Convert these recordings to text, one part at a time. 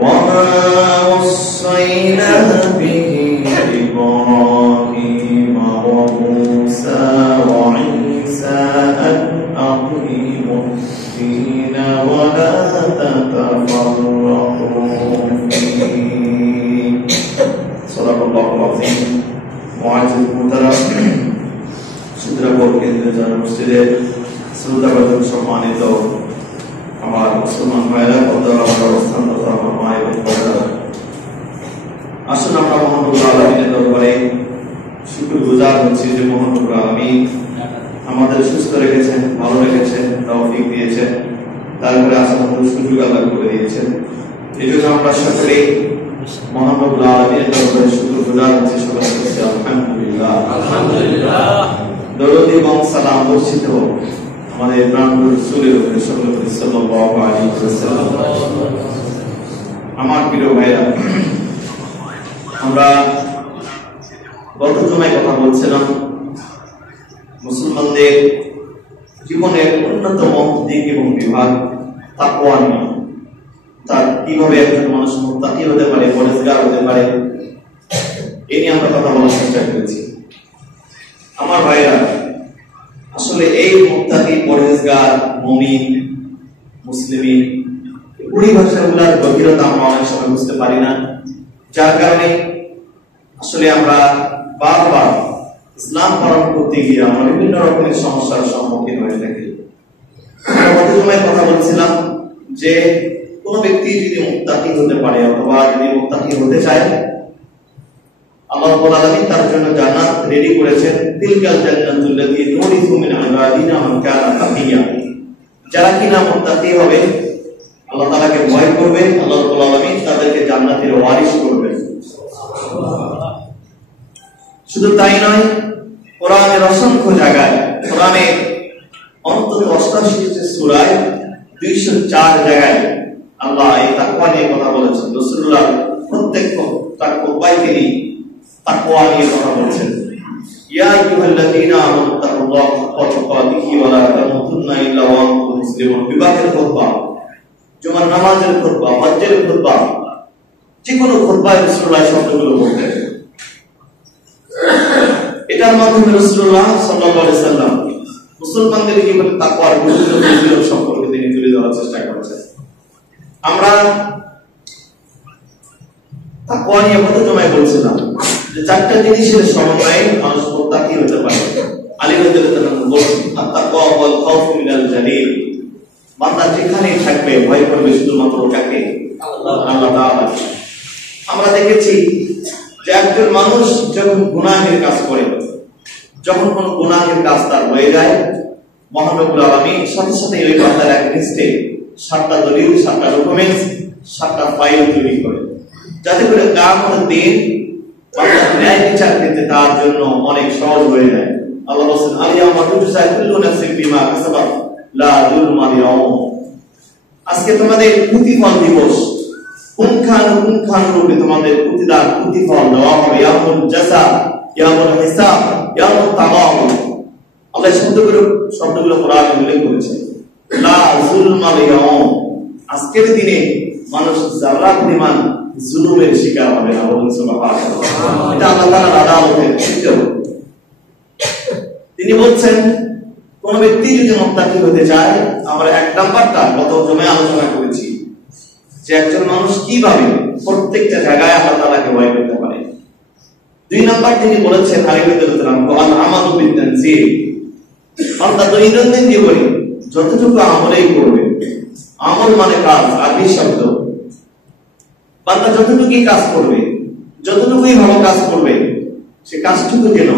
وما وصينا به إبراهيم وموسى وعيسى أن أقيموا الدين ولا تتفرقوا فيه صدق الله العظيم معزز محترم সুদ্রাপুর কেন্দ্রীয় জামে মসজিদের শ্রোতাগণ সম্মানিত আমার মুসলমান ভাইরা আমার অবস্থান তথা আমার মায়ের বোনেরা, আসুন আমরা মহান রব্বুল আলামিনের দরবারে শুকরগুজার হচ্ছি যে মহান রব্বুল আলামিন আমাদের সুস্থ রেখেছেন, ভালো রেখেছেন, তৌফিক দিয়েছেন, তারপরে আসার সুযোগ আল্লাহ করে দিয়েছেন। এই জন্য আমরা সকলে মহান রব্বুল আলামিনের দরবারে শুকরগুজার হচ্ছি। সকলে বলছি আলহামদুলিল্লাহ। আলহামদুলিল্লাহ। দরুদ এবং সালাম বর্ষিত হোক আমাদের প্রাণপ্রিয় রাসূলের উপরে সাল্লাল্লাহু আলাইহি ওয়াসাল্লাম। আমার প্রিয় ভাইরা, আমরা গত জুমায় কথা বলছিলাম মুসলমানদের জীবনের অন্যতম দিক এবং বিভাগ তাকওয়া নিয়ে। তার কিভাবে একজন মানুষ মুত্তাকি হতে পারে, পরহেজগার হতে পারে, এই নিয়ে আমরা কথা বলার চেষ্টা করেছি। আমার ভাইরা, আসলে এই মুত্তাকি, পরহেজগার, মুমিন, মুসলিমিন পরিভাষাগুলোর গভীরতা আমরা অনেক সময় বুঝতে পারি না, যার কারণে আসলে আমরা বারবার ইসলাম পালন করতে গিয়ে আমরা বিভিন্ন রকমের সমস্যার সম্মুখীন হয়ে থাকি। গত জুমায় কথা বলছিলাম যে কোন ব্যক্তি যদি মুত্তাকি হতে পারে অথবা যদি মুত্তাকি হতে চায়, আল্লাহ রাব্বুল আলামিন তার জন্য জান্নাত রেডি করেছেন। তিলকাল জান্নাতুল লাতী নুরিসু মিন ইবাদিনা মান কানা তাকিয়া। যারা কিনা মুত্তাকি হবে, আল্লাহ তাআলাকে ভয় করবে, আল্লাহ রাব্বুল আলামিন তাদেরকে জান্নাতের ওয়ারিশ করবেন। শুধু তাই নয়, কোরআনের অসংখ্য জায়গায়, কোরআনে অন্তত 88টি সূরায় 204 জায়গায় আল্লাহ এই তাকওয়া নিয়ে কথা বলেছেন। রাসূলুল্লাহ প্রত্যেক তাকওয়ায় তিনি তাকওয়া নিয়ে কথা বলছেন। ইয়া আইয়ুহাল্লাযীনা আমানু তাকুল্লাহা হাক্কা তুকাতিহি ওয়া লা তামুতুন্না ইল্লা ওয়া আনতুম মুসলিমুন। বিবাহের খুতবা, জুমার নামাজের খুতবা, হজ্জের খুতবা, যে কোনো খুতবায় রাসূলুল্লাহ শব্দগুলো বলতেন। এটার মাধ্যমে রাসূলুল্লাহ সাল্লাল্লাহু আলাইহি সাল্লাম মুসলমানদের জীবনে তাকওয়ার গুরুত্ব ফজিলত সম্পর্কে তিনি তুলে ধরার চেষ্টা করেছেন। আমরা তাকওয়া নিয়ে কত জমায় বলছিলাম যে চারটা জিনিসের সমন্বয়ে মানুষ মুত্তাকি হতে পারে। আলী রাদিয়াল্লাহু তাআলা বলেন, আত-তাকওয়া ওয়াল খাউফু মিনাল জালিল। বান্দা যেখানেই থাকবে ভয় করবে শুধুমাত্র কাকে? আল্লাহ তাআলা। আমরা দেখেছি যে একজন মানুষ যখন গুনাহের কাজ করে, যখন কোন গুনাহের কাজ তার হয়ে যায়, মহান রব্বুল আলামিন সাথে সাথে ওই বান্দার এক লিস্টে 7টা দলিল, 7টা ডকুমেন্টস, 7টা ফাইল তৈরি করে, যাতে করে কিয়ামতের দিন বান্দার ন্যায় বিচার পেতে তার জন্য অনেক সহজ হয়ে যায়। আল্লাহ বলেন, আল-ইয়াওমা তুজজা কুল্লু নাফসিন বিমা কাসাবাত লা যুলমা আল-ইয়াওম। আজকে তোমাদের প্রতিফল দিবস, পুঙ্খানুপুঙ্খানুরূপে তোমাদের প্রতিফল দেওয়া হবে। ইয়াউমুল জাযা, ইয়াউমুল হিসাব, ইয়াউমুত তাগাবুন। আল্লাহ শব্দগুলো কোরআনে উল্লেখ করেছে। লা যুলমা আল-ইয়াওম, আজকের দিনে মানুষ যারা পরিমাণ জুলুমের শিকার হবে না। বলুন সুবহানাল্লাহ। এটা আল্লাহ তাআলার আদালতের চিত্র। তিনি বলছেন, কোন ব্যক্তি যদি মুত্তাকি হতে চায়, আমরা এক নাম্বারটা গত জমায় আলোচনা করেছি যে একজন মানুষ কিভাবে প্রত্যেকটা জায়গায় আল্লাহ তাআলাকে ভয় করতে পারে। 2 নাম্বার তিনি বলেছেন, আলী রাদিয়াল্লাহু তাআলা, আমালু বিত-তানজিল। বান্দা দৈনন্দিন জীবনে যতটুকু আমলই করবে, আমল মানে কাজ, আরবি শব্দ। বান্দা যতটুকুই কাজ করবে, যতটুকুই ভালো কাজ করবে, সে কাজটুকু যেন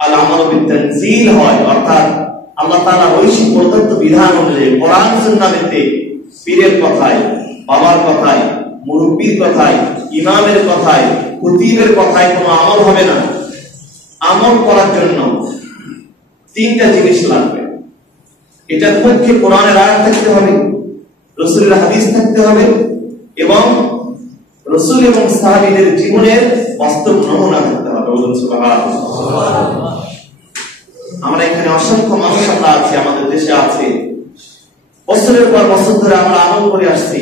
আল আমালু বিত-তানজিল হয়, অর্থাৎ আল্লাহ তাআলার ঐশী প্রদত্ত বিধান অনুযায়ী, কোরআন সুন্নাহতে, পীরের কথায়, বাবার কথায়, মুরব্বির কথায়, ইমামের কথায়, খতিবের কথায় কোনো আমল হবে না। আমল করার জন্য 3টা জিনিস লাগবে। এটার পক্ষে কোরআনের আয়াত থাকতে হবে, রাসূলের হাদিস থাকতে হবে এবং রাসূল এবং সাহাবীদের জীবনের বাস্তব নমুনা থাকতে হবে। বলুন সুবহানাল্লাহ। আমরা এখানে অসংখ্য মানুষ আমরা আছি, আমাদের দেশে আছে, বছরের পর বছর ধরে আমরা আমল করে আসছি,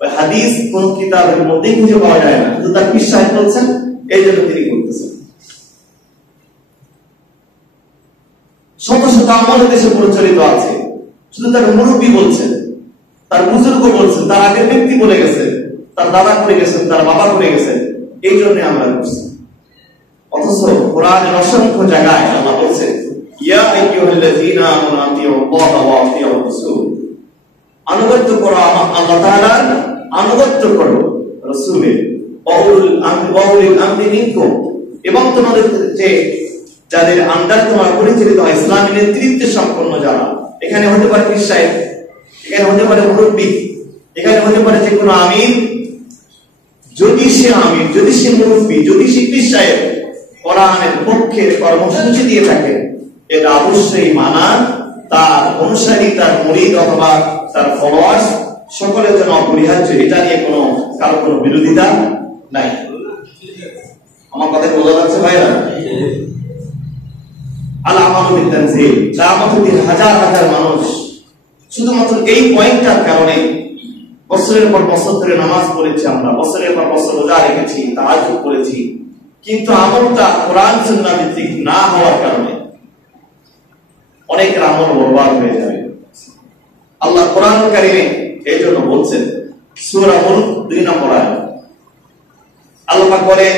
ওই হাদিস কোন কিতাবের মধ্যে খুঁজে পাওয়া যায় না, কিন্তু তার পীর সাহেব বলছেন, এই জন্য তিনি বলতেছেন। শত শত আমল দেশে প্রচলিত আছে, শুধু তার মুরব্বী বলছেন, তার বুজুর্গ বলছেন, তার আগের ব্যক্তি বলে গেছেন, তার দাদা করে গেছেন, তার বাবা করে গেছেন, এই জন্য আমরা করছি। অথচ কোরআনের অসংখ্য জায়গায় আল্লাহ বলছেন, ইয়া আইয়ুহাল্লাযীনা আমানু আতিউল্লাহ ওয়া আতিউর রাসূল, আনুগত্য করো আল্লাহ তাআলার, আনুগত্য করো রাসূলের, ওয়াউলিল আমরি মিনকুম, এবং তোমাদের যে যাদের আন্ডার তোমার পরিচালিত হয়, ইসলামী নেতৃত্বে সম্পন্ন যারা, এখানে হতে পারে পীর সাহেব, এখানে হতে পারে মুরব্বী, এখানে হতে পারে যে কোনো আমির, যদি সে আমির, যদি সে মুরব্বী, যদি সে পীর সাহেব কোরআনের পক্ষে কর্মসূচি দিয়ে থাকে, এটা অবশ্যই মানা তার অনুসারী, তার মুরিদ অথবা তার ফলোয়ার্স সকলের জন্য অপরিহার্য। এটা নিয়ে কারো কোনো বিরোধিতা নাই। আমার কথা বোঝা যাচ্ছে ভাইরা? আল-আমালু বিত-তানজিল, কিয়ামতের হাজার হাজার মানুষ শুধুমাত্র এই পয়েন্টটার কারণে বছরের পর বছর ধরে নামাজ পড়েছি, আমরা বছরের পর বছর রোজা রেখেছি, তাহাজ্জুদ করেছি, কিন্তু আমলটা কোরআন সুন্নাহ ভিত্তিক না হওয়ার কারণে অনেকের আমল বরবাদ হয়ে যাবে। আল্লাহ কোরআন কারীমে এই জন্য বলছেন, সূরা মুলক 2 নম্বর আয়াত, আল্লাহ পাক বলেন,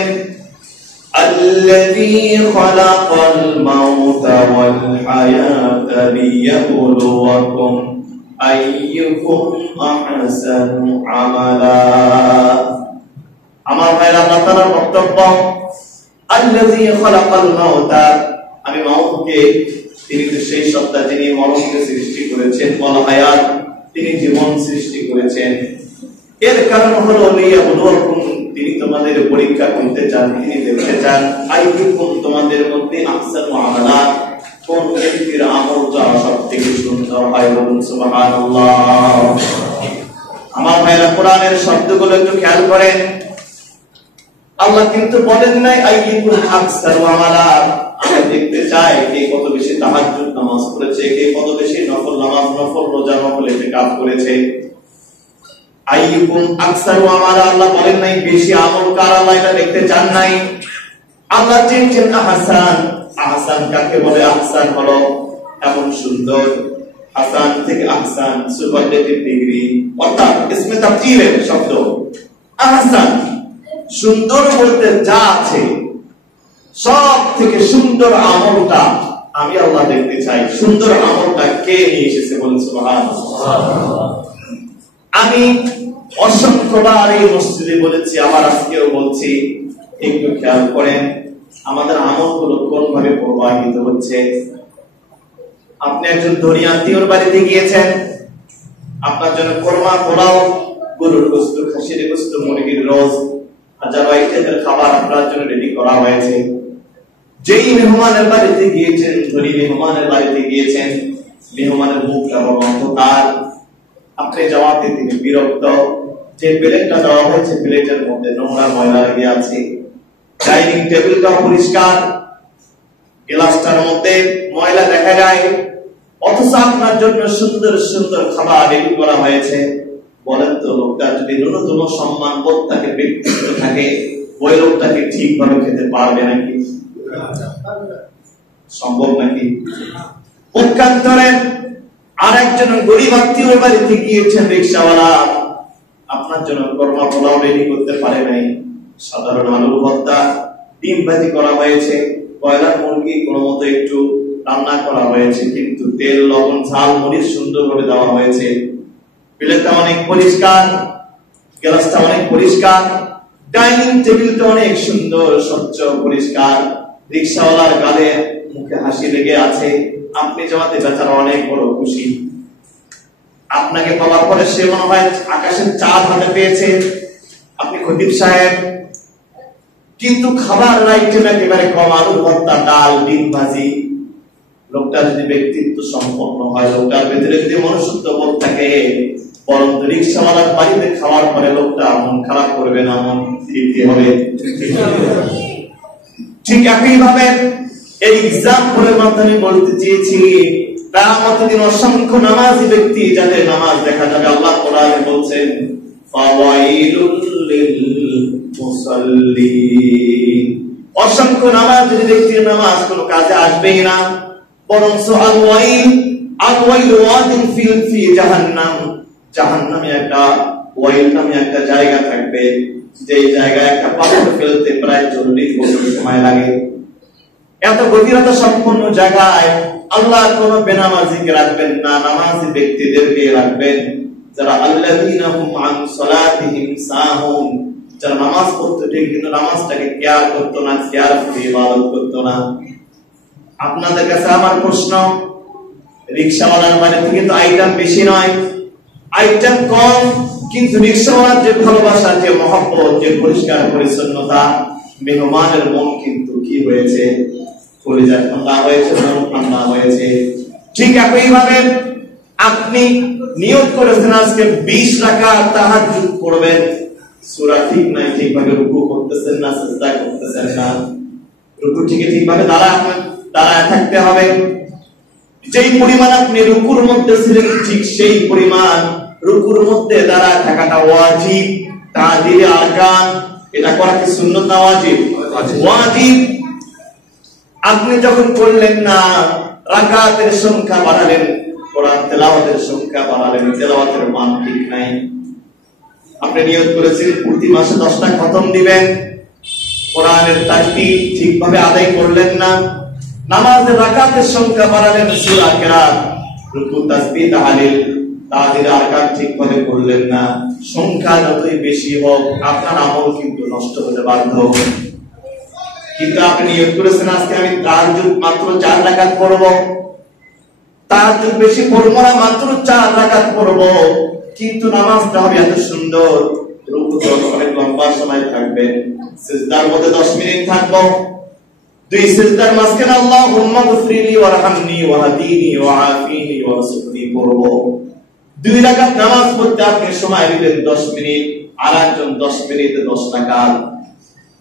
আল্লাযী খালাকাল মাউতা ওয়াল হায়াতা লিয়াবলুয়াকুম আইয়ুকুম আহসানু আমালা। আমার ভাইরা, আল্লাহ তাআলার বক্তব্য, আল্লাযী খালাকাল মাউতা, আমি মাউতকে, তিনি সেই সত্তা যিনি মরণকে সৃষ্টি করেছেন, ওয়াল হায়াত, তিনি জীবন সৃষ্টি করেছেন। এর কারণ হলো লিয়াবলুয়াকুম, তিনি তোমাদের পরীক্ষা করতে চান, তিনি দেখতে চান আইয়ুকুম, তোমাদের মধ্যে আহসানু আমালা, কোন ব্যক্তির আমলটা সবথেকে সুন্দর হয়। বলুন সুবহানাল্লাহ। আমার ভাইরা, কোরআনের শব্দগুলো একটু খেয়াল করেন। আল্লাহ কিন্তু বলেন নাই আইয়ুকুম আহসানু আমালা, আমি দেখতে চাই কে কত বেশি তাহাজ্জুদ নামাজ পড়েছে, কে কত বেশি নফল নামাজ, নফল রোজা, নফল ইতিকাফ করেছে। আইয়ুকুম আকসারু আমালা, আল্লাহ বলেন নাই বেশি আমল কার, আল্লাহ এটা দেখতে চান নাই। আল্লাহ চেয়েছেন আহসান। আহসান কাকে বলে? আহসান হলো এমন সুন্দর, হাসান থেকে আহসান সুপারলেটিভ ডিগ্রি, অর্থাৎ ইসমে তাফজিলের শব্দ। আহসান সুন্দর বলতে যা আছে, সব থেকে সুন্দর আমলটা আমি আল্লাহ দেখতে চাই। সুন্দর আমলটা কে নিয়ে এসেছে? বলুন সুবহানাল্লাহ। আমি অসংখ্যবার এই মসজিদে বলেছি, আবার আজকেও বলছি, একটু খেয়াল করেন আমাদের আমলগুলো কোন ভাবে প্রবাহিত হচ্ছে। আপনি একজন ধনী আত্মীয়র বাড়িতে গিয়েছেন, আপনার জন্য কোরমা, পোলাও, গরুর গোশত, খাসির গোশত, মুরগির রোজ, হাজারো আইটেমের খাবার আপনার জন্য রেডি করা হয়েছে। যেই মেহমানের বাড়িতে গিয়েছেন, ধনী মেহমানের বাড়িতে গিয়েছেন, মেহমানের মুখটা বড় অন্ধকার, আপনি যাওয়াতে তিনি বিরক্ত। যে প্লেটটা দেওয়া হয়েছে, প্লেটের মধ্যে নোংরা ময়লা লেগে আছে, ডাইনিং টেবিলটা পরিষ্কার, গ্লাসটার মধ্যে ময়লা দেখা যায়, অথচ আপনার জন্য সুন্দর সুন্দর খাবার রেডি করা হয়েছে। বলেন তো, লোকটা যদি ন্যূনতম সম্মান বোধ থাকে, ব্যক্তিত্ব থাকে, ওই লোকটাকে ঠিকভাবে খেতে পারবে নাকি? সম্ভব নাকি? পক্ষান্তরে আর একজন গরিব আত্মীয় বাড়িতে গিয়েছেন, রিকশাওয়ালা, আপনার জন্য কোরমা, পোলাও রেডি করতে পারে নাই, সাধারণ আলুর ভর্তা, ডিম ভাজি করা হয়েছে, ব্রয়লার মুরগি কোনো মতো একটু রান্না করা হয়েছে, কিন্তু তেল, লবণ, ঝাল, মরিচ সুন্দর করে দেওয়া হয়েছে। প্লেটটা অনেক পরিষ্কার, গ্লাসটা অনেক পরিষ্কার, ডাইনিং টেবিলটা অনেক সুন্দর, স্বচ্ছ, পরিষ্কার, রিকশাওয়ালার গালে মুখে হাসি লেগে আছে। আপনি যাওয়াতে বেচারা অনেক বড় খুশি। আপনাকে পাওয়ার পরে সে মনে হয় আকাশের চাঁদ হাতে পেয়েছে, আপনি খতিব সাহেব। কিন্তু খাবার আইটেম একেবারে কম, আলু ভর্তা, ডাল, ডিম ভাজি। লোকটা যদি ব্যক্তিত্ব সম্পন্ন হয়, লোকটার ভেতরে যদি মনুষ্যত্ব বোধ থাকে, বরং রিকশাওয়ালার বাড়িতে খাওয়ার পরে লোকটা মন খারাপ করবে না, মন তৃপ্তি হবে। ঠিক একই ভাবে এই এক্সাম্পলের মাধ্যমে বলতে চেয়েছি, কিয়ামতের দিন অসংখ্য নামাজি ব্যক্তি, যাদের নামাজ দেখা যাবে, আল্লাহ কোরআনে বলছেন ফাওয়াইলুল লিল মুসাল্লিন। অসংখ্য নামাজ যদি ব্যক্তির নামাজ কোনো কাজে আসবেই না, বরং আল-ওয়াইল ওয়াদিন ফি জাহান্নাম, জাহান্নামে একটা ওয়াইল নামে একটা জায়গা থাকবে, যেই জায়গায় একটা পাথর ফেলতে প্রায় 40 বছর সময় লাগে। এত গভীরতা সম্পন্ন জায়গায় আল্লাহ কোন বেনামাজিকে রাখবেন না, নামাজি ব্যক্তিদেরকে রাখবেন, যারা আল্লাযীনা হুম আন সালাতিহিম সাহুন, যারা নামাজ পড়তে ঠিক কিন্তু নামাজটাকে কেয়ার করতো না, কেয়ার করে ইবাদত করতো না। আপনাদের কাছে আমার প্রশ্ন, রিকশাওয়ালার বাড়ি থেকে তো আইটেম বেশি নয়, আইটেম কম, কিন্তু রিকশাওয়ালার যে ভালোবাসা, যে মহব্বত, যে পরিষ্কার পরিচ্ছন্নতা, মেহমানের মন কিন্তু কি হয়েছে, কলিজা ঠান্ডা হয়েছে, মন ঠান্ডা হয়েছে। ঠিক একইভাবে আপনি নিয়ত করেছেন আজকে 20 রাকাত তাহাজ্জুদ পড়বেন, সূরা ঠিক নাই, ঠিকভাবে রুকু করতেছেন না, সিজদা করতেছেন না, রুকু ঠিকভাবে দাঁড়ায় থাকতে হবে। যেই পরিমাণ আপনি রুকুর মধ্যে ছিলেন, ঠিক সেই পরিমাণ রুকুর মধ্যে দাঁড়ায় থাকাটা ওয়াজিব। তাহদিরে আরকান, এটা করা কি সুন্নাত না ওয়াজিব? ওয়াজিব। আপনি যখন করলেন না, রাকাতের সংখ্যা বাড়ালেন, কোরআন তেলাওয়াতের সংখ্যা বাড়ালেন, তেলাওয়াতের মান ঠিক নাই। আপনি নিয়ত করেছেন প্রতি মাসে 10টা খতম দিবেন, কোরআনের তাজবিদ ঠিকভাবে আদায় করলেন না, নামাজের রাকাতের সংখ্যা বাড়ালেন, সূরা কিরাত, রুকু, তাসবিহ, তাহলিল, তাহদির আরকান ঠিকভাবে করলেন না। সংখ্যা যতই বেশি হোক, আপনার আমল কিন্তু নষ্ট হতে বাধ্য। কিন্তু আপনি নিয়ত করেছেন আজকে আমি তাহাজ্জুদ মাত্র 4 রাকাত পড়ব, তাহাজ্জুদ বেশি পড়ব না, মাত্র 4 রাকাত পড়ব, কিন্তু নামাজটা হবে এত সুন্দর, রুকুতে অনেক লম্বা সময় থাকবে, সিজদার মধ্যে 10 মিনিট থাকবো, 2 সিজদার মাঝখানে আল্লাহুম্মা গফিরলি ওয়ারহামনি ওয়াহদিনি ওয়াআফিনি ওয়ারযুকনি পড়ব। 2 রাকাত নামাজ পড়তে আপনি সময় দিলেন 10 মিনিট, আর একজন 10 মিনিটে 10 রাকাত।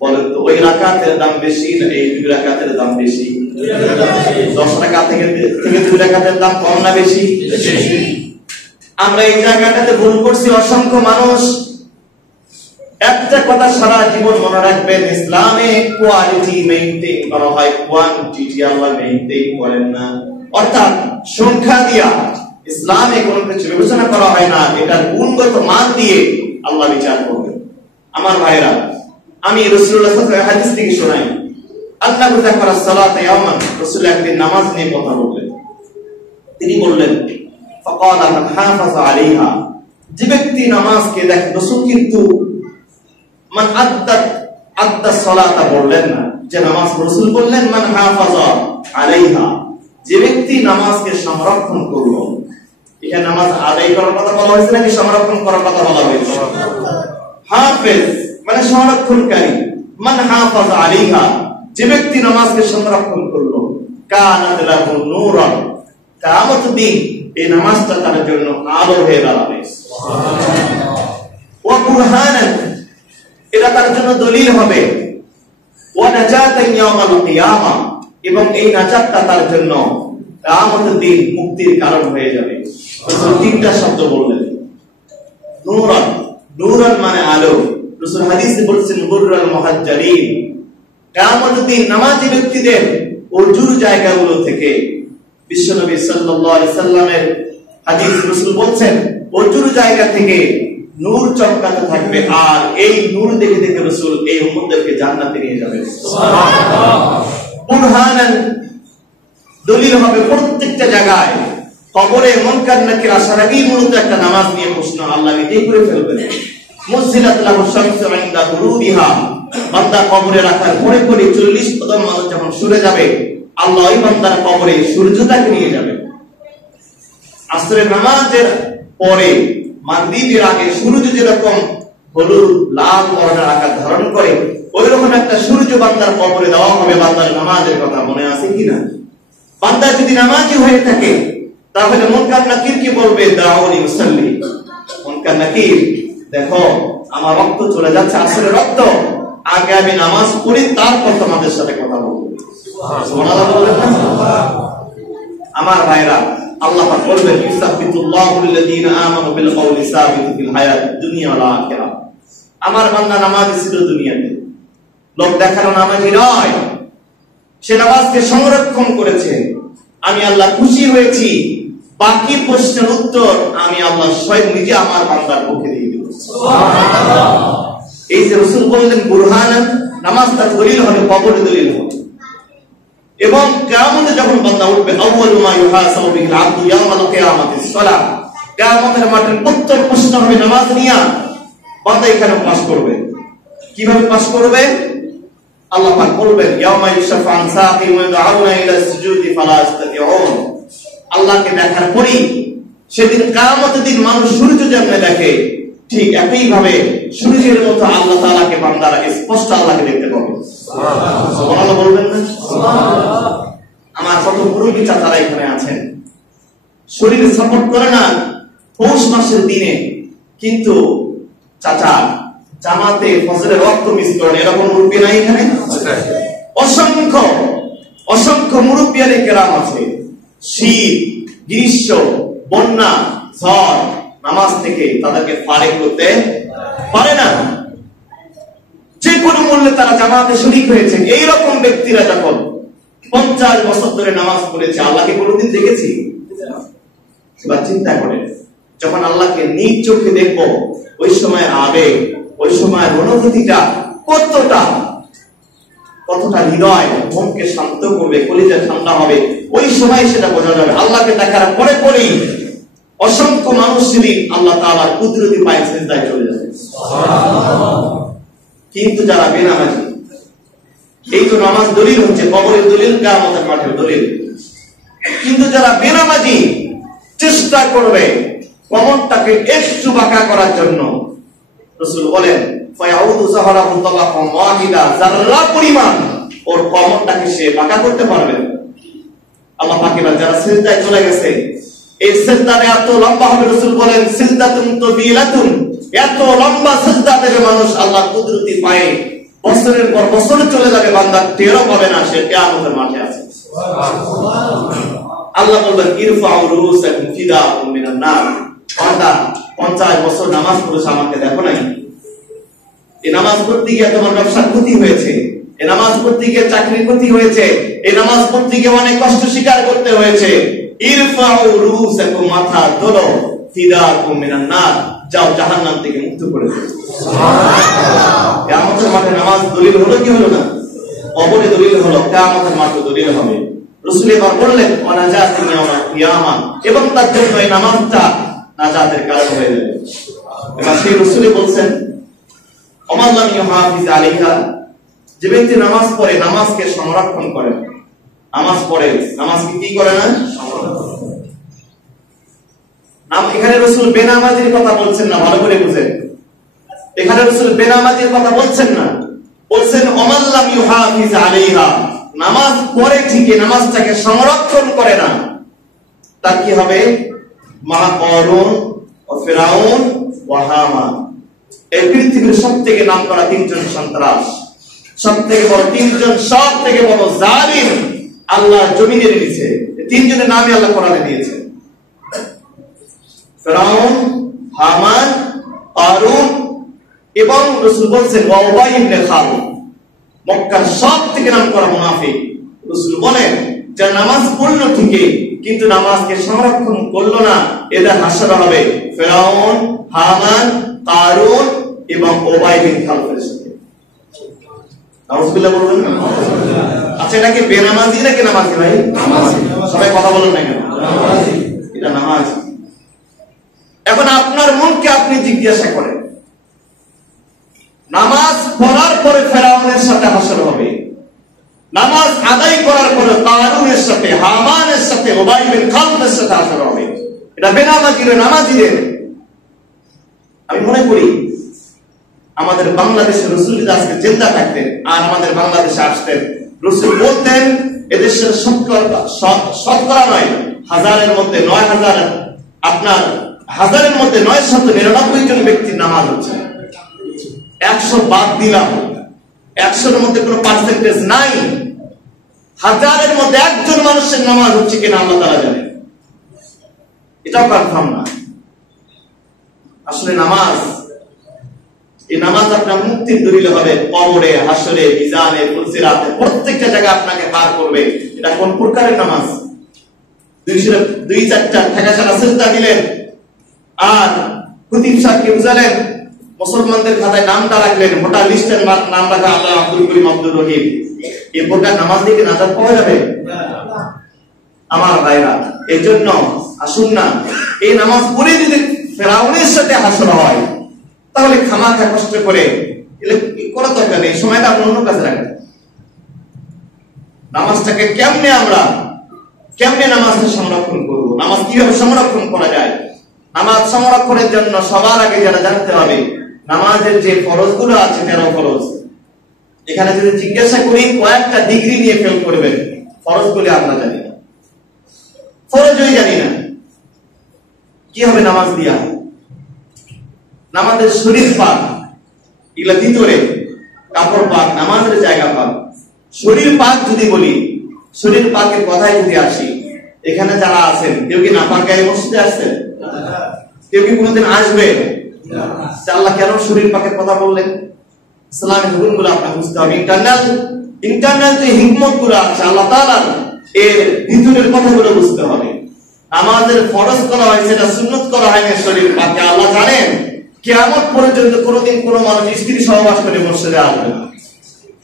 বলেন তো ওই রাকাতের দাম বেশি না এই 2 রাকাতের দাম বেশি? 10 রাকাত থেকে 2 রাকাতের দাম কম না বেশি? আমরা এই জায়গাটাতে ভুল করছি অসংখ্য মানুষ। একটা কথা সারা জীবন মনে রাখবেন, ইসলামে কোয়ালিটি মেইনটেইন করা হয়, কোয়ান্টিটি আল্লাহ মেইনটেইন করেন না। অর্থাৎ সংখ্যা দিয়া ইসলামে কোনো কিছু বিবেচনা করা হয় না, এটার গুণগত মান দিয়ে আল্লাহ বিচার করবেন। আমার ভাইরা, আমি রাসূলুল্লাহ সাল্লাল্লাহু আলাইহি হাদিস থেকে শোনাই, আল্লাহ যাকারা সালাতে ইয়াওমান, রাসূল একদিন নামাজ নিয়ে কথা বললেন। তিনি বললেন, ফাকালা মান হাফাযা আলাইহা, যে ব্যক্তি নামাজকে দেখে, রাসূল কিন্তু মান আদ্দা সালাতা বললেন না, যে নামাজ, রাসূল বললেন মান হাফাযা আলাইহা, যে ব্যক্তি নামাজকে সংরক্ষণ করলো। এখানে নামাজ আদায় করার কথা বলা হয়েছে নাকি সংরক্ষণ করার কথা বলা হয়েছে? হাফেজ মানে সংরক্ষণকারী, মান হাফাযা আলাইহা, যে ব্যক্তি নামাজকে সংরক্ষণ করলো, কানাত লাহু নূরান, কিয়ামতের দিন এই নামাজটা তার জন্য আলো হয়ে দাঁড়াবে, সুবহানাল্লাহ, ওয়া বুরহানান, এটা তার জন্য দলিল হবে, ওয়া নাজাতান ইয়াউমাল কিয়ামা, এবং এই নাজাতটা তার জন্য কিয়ামতের দিন মুক্তির কারণ হয়ে যাবে। রাসূল 3টা শব্দ বললেন, নূরান, নূরান মানে আলো। রাসূল হাদিসে বলেছেন বুররাল মুহাজ্জালিন, কিয়ামতের দিন নামাজি ব্যক্তিদের ওজুর জায়গাগুলো থেকে, বিশ্বনবী সাল্লাল্লাহু আলাইহি সাল্লামের হাদিস, রাসূল বলেন ওজুর জায়গা থেকে নূর চমকাতে থাকবে, আর এই নূর দেখে দেখে রাসূল এই উম্মতদেরকে জান্নাতে নিয়ে যাবেন, সুবহানাল্লাহ। বুরহানান, দলিল হবে প্রত্যেকটা জায়গায়। কবরে মুনকার নাকির আসার আগেই মূলত একটা নামাজ নিয়ে প্রশ্ন আল্লাহ নিজেই করে ফেলবেন। মুসজিলাত লাহু শামসু ইনদা গুরুবিহা, বান্দা কবরে রাখার পরে পরে 40 কদম মানুষ যখন সরে যাবে, আল্লাহ ওই বান্দার কবরে সূর্যটাকে নিয়ে যাবে। আসরের নামাজের পরে মাগরিবের আগে সূর্য যেরকম হলুদ লাল বর্ণের আকার ধারণ করে, ওই রকম একটা সূর্য বান্দার কবরে দেওয়া হবে। বান্দার নামাজের কথা মনে আছে কিনা? বান্দা যদি নামাজি হয়ে থাকে, তাহলে মুনকার নাকির কি বলবে? দাউনি মুসাল্লি, মুনকার নাকির, দেখো আমার রক্ত চলে যাচ্ছে, আসরের রক্ত, আগে আমি নামাজ পড়ি, তারপর তোমাদের সাথে কথা বলবো। সুবহানাল্লাহ বলবেন না? আমার ভাইরা, আল্লাহ পাক বলবেন ইউসাব্বিতুল্লাহুল্লাযীনা আমানু বিল কওলি সাবিতি ফিল হায়াতিদ দুনিয়া ওয়াল আখিরাহ। আমার বান্দা নামাজি ছিল দুনিয়াতে, লোক দেখানো নামাজি নয়, সে নামাজকে সংরক্ষণ করেছে। আমি আল্লাহ খুশি হয়েছি, বাকি প্রশ্নের উত্তর আমি আল্লাহ স্বয়ং নিজে আমার বান্দার পক্ষে দিয়ে দেব। সুবহানাল্লাহ। এই যে রাসূল বললেন বুরহানান, নামাজটা দলিল হবে, কবরে দলিল হবে। এবং কিয়ামতে যখন বান্দা উঠবে, আউয়ালু মা ইউহাসাবু বিল আবদু ইয়াওমাল কিয়ামাতিস সালাত, কিয়ামতের মাঠে প্রথম প্রশ্ন হবে নামাজ নিয়ে। বান্দা এখানে পাস করবে, কিভাবে পাস করবে? আল্লাহ পাক বলবেন ইয়াওমা ইউশাফা আন সাকিন ওয়া ইয়াদউনা ইলা সুজুদি ফালা ইস্তাতিউন। আল্লাহকে দেখার পরই সেদিন কিয়ামতের দিন মানুষ সূর্য যেমন দেখে, ঠিক একই ভাবে সূর্যের মতো আল্লাহ তাআলাকে বান্দারা স্পষ্ট আল্লাহকে দেখতে পাবে। সুবহানাল্লাহ। সুবহানাল্লাহ বলবেন না? সুবহানাল্লাহ। আমার কত মুরব্বি চাচারা এখানে আছেন, শরীর সাপোর্ট করে না পৌষ মাসের দিনে, কিন্তু চাচা জামাতে ফজরের রক্ত মিস করেন, এরকম মুরব্বি নাই এখানে? অসংখ্য অসংখ্য মুরব্বিয়ানে কেরাম আছে। শীত, গ্রীষ্ম, বন্যা, ঝড়, নামাজ থেকে তাদেরকে ফারেক করতে পারে না। যে কোনো মূল্যে তারা জামাতে শরীক হয়েছে। এইরকম ব্যক্তিরা যখন 50 বছর ধরে নামাজ পড়েছে, আল্লাহকে কোনোদিন দেখেছি? এবার চিন্তা করেন, যখন আল্লাহকে নিজ চোখে দেখবো, ওই সময় আবেগ, ওই সময় অনুভূতিটা কতটা হৃদয় মনকে শান্ত করবে, কলিজা ঠান্ডা হবে, ওই সময় সেটা বোঝা যাবে। আল্লাহকে দেখার পরে পরেই অসংখ্য মানুষ যদি আল্লাহ তাআলার কুদরতি পায়ে সিজদায় চলে যাবে। সুবহানাল্লাহ। কিন্তু যারা বেনামাজি, এই তো নামাজ দলিল হচ্ছে, কবরের দলিল, কিয়ামতের মাঠের দলিল। কিন্তু যারা বেনামাজি চেষ্টা করবে কবরটাকে একটু বাঁকা করার জন্য, রাসূল বলেন ফায়াউদু যাহরাহু তালাকাম ওয়াহিদা, যারা পরিমাণ ওর কবরটাকে সে বাঁকা করতে পারবে। আল্লাহ পাক এবার যারা সিজদায় চলে গেছে, এই সিজদাটা এত লম্বা হবে, রাসূল বলেন সিজদাতুন তাবিলাতুন, এত লম্বা সিজদা দেবে মানুষ আল্লাহ কুদরতি পায়ে, বছরের পর বছর চলে যাবে, বান্দা টেরও পাবে না সে কিয়ামতের মাঠে আছে। সুবহানাল্লাহ। আল্লাহ বলবেন ইরফাউ রুসাকুম ফিদাকুম মিনান নার, বান্দা 50 বছর নামাজ পড়েছ, আমাকে দেখো নাই? এই নামাজ পড়তে গিয়ে তোমার ব্যবসার ক্ষতি হয়েছে, এই নামাজ পড়তে গিয়ে চাকরির ক্ষতি হয়েছে, এই নামাজ পড়তে গিয়ে অনেক কষ্ট স্বীকার করতে হয়েছে। ইরফাউ রুসাকুম, মাথা তোলো, ফিদাকুম মিনান নার, যাও জাহান্নাম থেকে মুক্ত করে দাও। সুবহানাল্লাহ। কিয়ামতের মাঠে নামাজ দলিল হলো কি হলো না? কবরে দলিল হলো, কিয়ামতের মাঠে দলিল হবে। রাসূল এবার বললেন ওয়ানাজাতিন ইয়াউমাল কিয়ামা, এবং তার জন্য এই নামাজটা নাজাতের কারণ হয়ে যাবে। এবার সেই রাসূল বলছেন ওমান লাম ইউহাফিজ আলাইহা, যে ব্যক্তি নামাজ পড়ে, নামাজকে সংরক্ষণ করে, নামাজ পড়ে, নামাজকে কি করে না? এখানে রাসূল বেনামাজির কথা বলছেন না, ভালো করে বুঝেন। এখানে রাসূল বেনামাজির কথা বলছেন না, বলছেন ওমান লাম ইউহাফিজ আলাইহা, নামাজ পড়ে ঠিকই, নামাজটাকে সংরক্ষণ করে না, তার কি হবে? মা কারুন ও ফিরাউন ও হামান, এই পৃথিবীর সবথেকে নামকরা 3 জন সন্ত্রাস, সবথেকে বড় 3 জন, সবথেকে বড় জালিম আল্লাহ জমিনের নিচে, 3 জনের নামই আল্লাহ কোরআনে দিয়েছে। ফিরাউন, হামান, কারুন, এবং রাসূল বলেন ওয়া উবাই ইবনে খালদ, মক্কার সবথেকে নামকরা মুনাফিক। রাসূল বলেন যারা নামাজ পড়লো ঠিকই, কিন্তু নামাজকে সংরক্ষণ করলো না, এদের হাসর হবে ফিরাউন, হামান, কারুন এবং উবাই বিন খালদের সাথে। নাউজুবিল্লাহ বলবেন না? আচ্ছা, এটা কি বেনামাজি নাকি নামাজি ভাই? নামাজি। সবাই কথা বলেন না কেন? নামাজি। এটা নামাজি। এখন আপনার মনকে আপনি জিজ্ঞাসা করেন, নামাজ পড়ার পরে ফেরাউনের সাথে হাসর হবে, নামাজ আদায় করার পরে কারুনের সাথে, হামানের সাথে, উবাই বিন খালদের সাথে হাসর হবে, এটা বেনামাজির নামাজিদের। আমি মনে করি আমাদের বাংলাদেশের রাসূল যদি আজকে জিন্দা থাকতেন আর আমাদের বাংলাদেশে আসতেন, রাসূল বলতেন এদেশের শতকরা নয়, হাজারের মধ্যে 9000, আপনার হাজারের মধ্যে 999 জন ব্যক্তির নামাজ হচ্ছে। 100 বাদ দিলাম, 100-এর মধ্যে কোনো পার্সেন্টেজ নাই, হাজারের মধ্যে একজন মানুষের নামাজ হচ্ছে কিনা আল্লাহ তাআলা জানেন। এটাও কনফার্ম না। আসলে নামাজ, এই নামাজ আপনার মুক্তির দলিল হবে কবরে, হাসরে, মিজানে, ফুলসিরাতে, প্রত্যেকটা জায়গায় আপনাকে পার করবে। এটা কোন প্রকারের নামাজ? দুই চারটা ঠেকা ছাড়া সিজদা দিলেন আর খতিব সাহেবকে বুঝালেন, মুসলমানদের খাতায় নামটা রাখলেন, ভোটার লিস্টের নাম রাখা আপনার আব্দুল করিম আব্দুল রহিম, এই প্রকার নামাজ দিয়ে নাজাত পাওয়া যাবে? আমার ভাইরা, এই জন্য আসুন না, এই নামাজ পড়ে যদি ফেরাউনের সাথে হাসর হয় তাহলে খামাখা কষ্ট করে কোনো দরকার নেই, সময়টা আপনি অন্য কাজে রাখেন। নামাজটাকে কেমনে নামাজটা সংরক্ষণ করব? নামাজ কিভাবে সংরক্ষণ করা যায়? নামাজ সংরক্ষণের জন্য সবার আগে যারা জানতে হবে নামাজের যে ফরজগুলো আছে, 13 ফরজ। এখানে যদি জিজ্ঞাসা করি কয়েকটা ডিগ্রি নিয়ে ফেল করবেন। ফরজগুলো আমরা জানি না, ফরজই জানি না, কি হবে নামাজ দিয়া? নামাজের শরীর পাক, এগুলা ভিতরে কাপড় পাক, নামাজের জায়গা পাক। শরীর পাক যদি বলি, শরীর পাকের কথায় যদি আসি, এখানে যারা আছেন কেউ কি নাপাক গায়ে মসজিদে আসছেন? কেউ কি কোনোদিন আসবে? আল্লাহ কেন শরীর পাকের কথা বললেন? ইসলামের হুকুমগুলো আপনাকে বুঝতে হবে। ইন্টারনাল যে হিকমত গুলো আছে আল্লাহ তাআলার, এর ভিতরের কথাগুলো বুঝতে হবে। আমাদের ফরজ করা হয়েছে, এটা সুন্নত করা হয়নি শরীর পাকে। আল্লাহ জানেন কিয়ামত পর্যন্ত কোনোদিন কোনো মানুষ স্ত্রী সহবাস করে মসজিদে আসবে না।